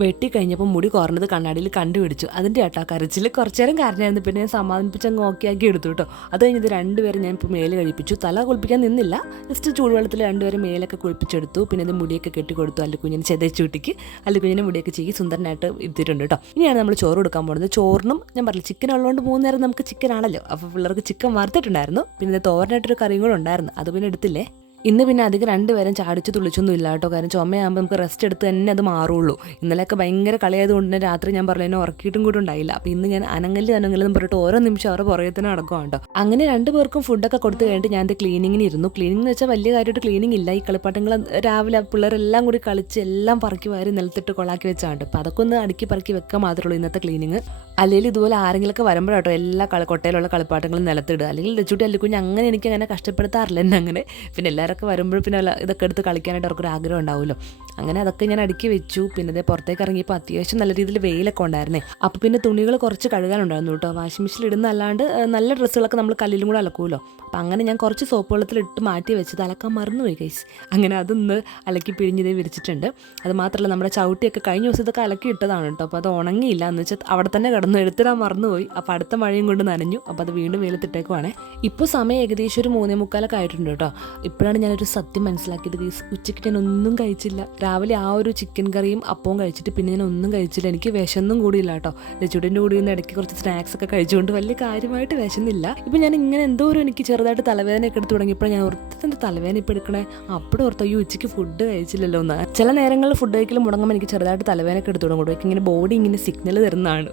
വെട്ടി കഴിഞ്ഞപ്പോൾ മുടി കുറഞ്ഞത് കണ്ണാടിയിൽ കണ്ടുപിടിച്ചു. അതിൻ്റെ ഏട്ടാ കരച്ചിൽ കുറച്ചു നേരം കാരണമായിരുന്നു. പിന്നെ ഞാൻ സമാധാനിപ്പിച്ച് അങ്ങ് ഓക്കെയാക്കി എടുത്തു കേട്ടോ. അത് കഴിഞ്ഞത് 2 പേരും ഞാൻ ഇപ്പോൾ മേല് കഴിപ്പിച്ചു. തല കുളിപ്പിക്കാൻ നിന്നില്ല, ജസ്റ്റ് ചൂടുവെള്ളത്തിൽ 2 പേരും മേലൊക്കെ കുളിപ്പിച്ചെടുത്തു. പിന്നെ ഇത് മുടിയൊക്കെ കെട്ടിക്കൊടുത്തു. അല്ലുകുഞ്ഞിന് ചെതച്ചൂട്ടിക്ക് അല്ലുകുഞ്ഞിനെ മുടിയൊക്കെ ചെയ്യി സുന്ദരനായിട്ട് ഇരുത്തിയിട്ടുണ്ട് കേട്ടോ. ഇനിയാണ് നമ്മൾ ചോറ് കൊടുക്കാൻ പോകുന്നത്. ചോറിനും ഞാൻ പറഞ്ഞില്ല, ചിക്കൻ ഉള്ളതുകൊണ്ട് 3 നേരം നമുക്ക് ചിക്കൻ ആണല്ലോ. അപ്പോൾ പിള്ളേർക്ക് ചിക്കൻ വറുത്തിട്ടുണ്ടായിരുന്നു. പിന്നെ ഇത് തോരനായിട്ടൊരു കറിയും കൂടെ ഉണ്ടായിരുന്നു, അത് പിന്നെ എടുത്തില്ലേ. ഇന്ന് പിന്നെ അധികം 2 പേരും ചാടിച്ച് തുള്ളിച്ചൊന്നും ഇല്ല കേട്ടോ. കാരണം ചുമയാകുമ്പോൾ നമുക്ക് റെസ്റ്റ് എടുത്ത് തന്നെ അത് മാറുള്ളൂ. ഇന്നലെയൊക്കെ ഭയങ്കര കളിയായതുകൊണ്ട് തന്നെ രാത്രി ഞാൻ പറഞ്ഞു എന്നെ ഉറക്കിയിട്ടും കൂടെ ഉണ്ടായില്ല. അപ്പോൾ ഇന്ന് ഞാൻ അനങ്ങല്ലെന്ന് പറഞ്ഞിട്ട് ഓരോ നിമിഷം അവരുടെ പുറകെ തന്നെ നടക്കും കേട്ടോ. അങ്ങനെ 2 പേർക്കും ഫുഡൊക്കെ കൊടുത്ത് കഴിഞ്ഞിട്ട് ഞാൻ ക്ലീനിങ്ങിന് ഇരുന്നു. ക്ലീനിങ് എന്ന് വെച്ചാൽ വലിയ കാര്യമായിട്ട് ക്ലീനിങ് ഇല്ല. ഈ കളിപ്പാട്ടങ്ങൾ രാവിലെ പിള്ളേരെല്ലാം കൂടി കളിച്ച് എല്ലാം പറക്കി വാരി നിലത്തിട്ട് കൊളാക്കി വെച്ചാണ്. അപ്പോൾ അതൊക്കെ ഒന്ന് അടുക്കി പറക്കി വെക്കാൻ മാത്രമേ ഉള്ളൂ ഇന്നത്തെ ക്ലീനിങ്. അല്ലെങ്കിൽ ഇതുപോലെ ആരെങ്കിലുമൊക്കെ വരുമ്പോഴാട്ടോ എല്ലാ കൊട്ടയിലുള്ള കളിപ്പാട്ടങ്ങളും നിലത്തിടുക. അല്ലെങ്കിൽ ലച്ചുട്ടി അല്ലുകുഞ്ഞ് അങ്ങനെ എനിക്ക് അങ്ങനെ കഷ്ടപ്പെടുത്താറില്ല എന്നെ അങ്ങനെ. പിന്നെ എല്ലാവരൊക്കെ വരുമ്പോൾ പിന്നെ ഇതൊക്കെ എടുത്ത് കളിക്കാനായിട്ട് അവർക്കൊരു ആഗ്രഹം ഉണ്ടാവുമല്ലോ. അങ്ങനെ അതൊക്കെ ഞാൻ അടുക്കി വെച്ചു. പിന്നെ ഇതേ പുറത്തേക്ക് ഇറങ്ങിയപ്പോൾ അത്യാവശ്യം നല്ല രീതിയിൽ വെയിലൊക്കെ ഉണ്ടായിരുന്നേ. അപ്പോൾ പിന്നെ തുണികൾ കുറച്ച് കഴുകാനുണ്ടായിരുന്നു കേട്ടോ. വാഷിംഗ് മെഷീനിൽ ഇടുന്ന അല്ലാണ്ട് നല്ല ഡ്രസ്സുകളൊക്കെ നമ്മൾ കല്ലിലും കൂടെ അലക്കുമല്ലോ. അപ്പം അങ്ങനെ ഞാൻ കുറച്ച് സോപ്പ് വെള്ളത്തിൽ ഇട്ട് മാറ്റി വെച്ചത് അലക്കാൻ മറന്നുപോയി ഗൈസ്. അങ്ങനെ അതൊന്ന് അലക്കി പിഴിഞ്ഞതേ വിരിച്ചിട്ടുണ്ട്. അത് മാത്രമല്ല നമ്മുടെ ചവിട്ടിയൊക്കെ കഴിഞ്ഞ ദിവസം ഇതൊക്കെ അലക്കി ഇട്ടതാണ് കേട്ടോ. അപ്പോൾ അത് ഉണങ്ങിയില്ല എന്ന് വെച്ചാൽ അവിടെ തന്നെ കിടന്നു, എടുത്തിടാൻ മറന്നുപോയി. അപ്പോൾ അടുത്ത മഴയും കൊണ്ട് നനഞ്ഞു. അപ്പോൾ അത് വീണ്ടും വെയിലത്തിട്ടേക്കുവാണേ. ഇപ്പോൾ സമയം ഏകദേശം ഒരു 3:45 ആയിട്ടുണ്ട് കേട്ടോ. ഇപ്പോഴാണ് ഞാനൊരു സത്യം മനസ്സിലാക്കിയത് ഗൈസ്. ഉച്ചയ്ക്ക് ഞാൻ ഒന്നും കഴിച്ചില്ല. രാവിലെ ആ ഒരു ചിക്കൻ കറിയും അപ്പവും കഴിച്ചിട്ട് പിന്നെ ഞാൻ ഒന്നും കഴിച്ചില്ല. എനിക്ക് വിശന്നും കൂടിയില്ല കേട്ടോ. ലച്ചുടിൻ്റെ കൂടി ഒന്ന് ഇടയ്ക്ക് കുറച്ച് സ്നാക്സ് ഒക്കെ കഴിച്ചുകൊണ്ട് വലിയ കാര്യമായിട്ട് വിശന്നില്ല. ഇപ്പം ഞാൻ ഇങ്ങനെ എന്തോ ഒരു എനിക്ക് ചെറുതായിട്ട് തലവേദനയൊക്കെ എടുത്ത് തുടങ്ങിയപ്പോൾ ഞാൻ ഓർത്തിൻ്റെ തലവേദന ഇപ്പോൾ എടുക്കണേ. അപ്പോഴും ഓർത്തോ ഈ ഉച്ചയ്ക്ക് ഫുഡ് കഴിച്ചില്ലല്ലോ എന്ന്. ചില നേരങ്ങളിൽ ഫുഡ് കഴിക്കൽ മുടങ്ങുമ്പോൾ എനിക്ക് ചെറുതായിട്ട് തലവേദനയൊക്കെ എടുത്ത് തുടങ്ങും. ഇങ്ങനെ ബോഡി ഇങ്ങനെ സിഗ്നൽ തരുന്നതാണ്,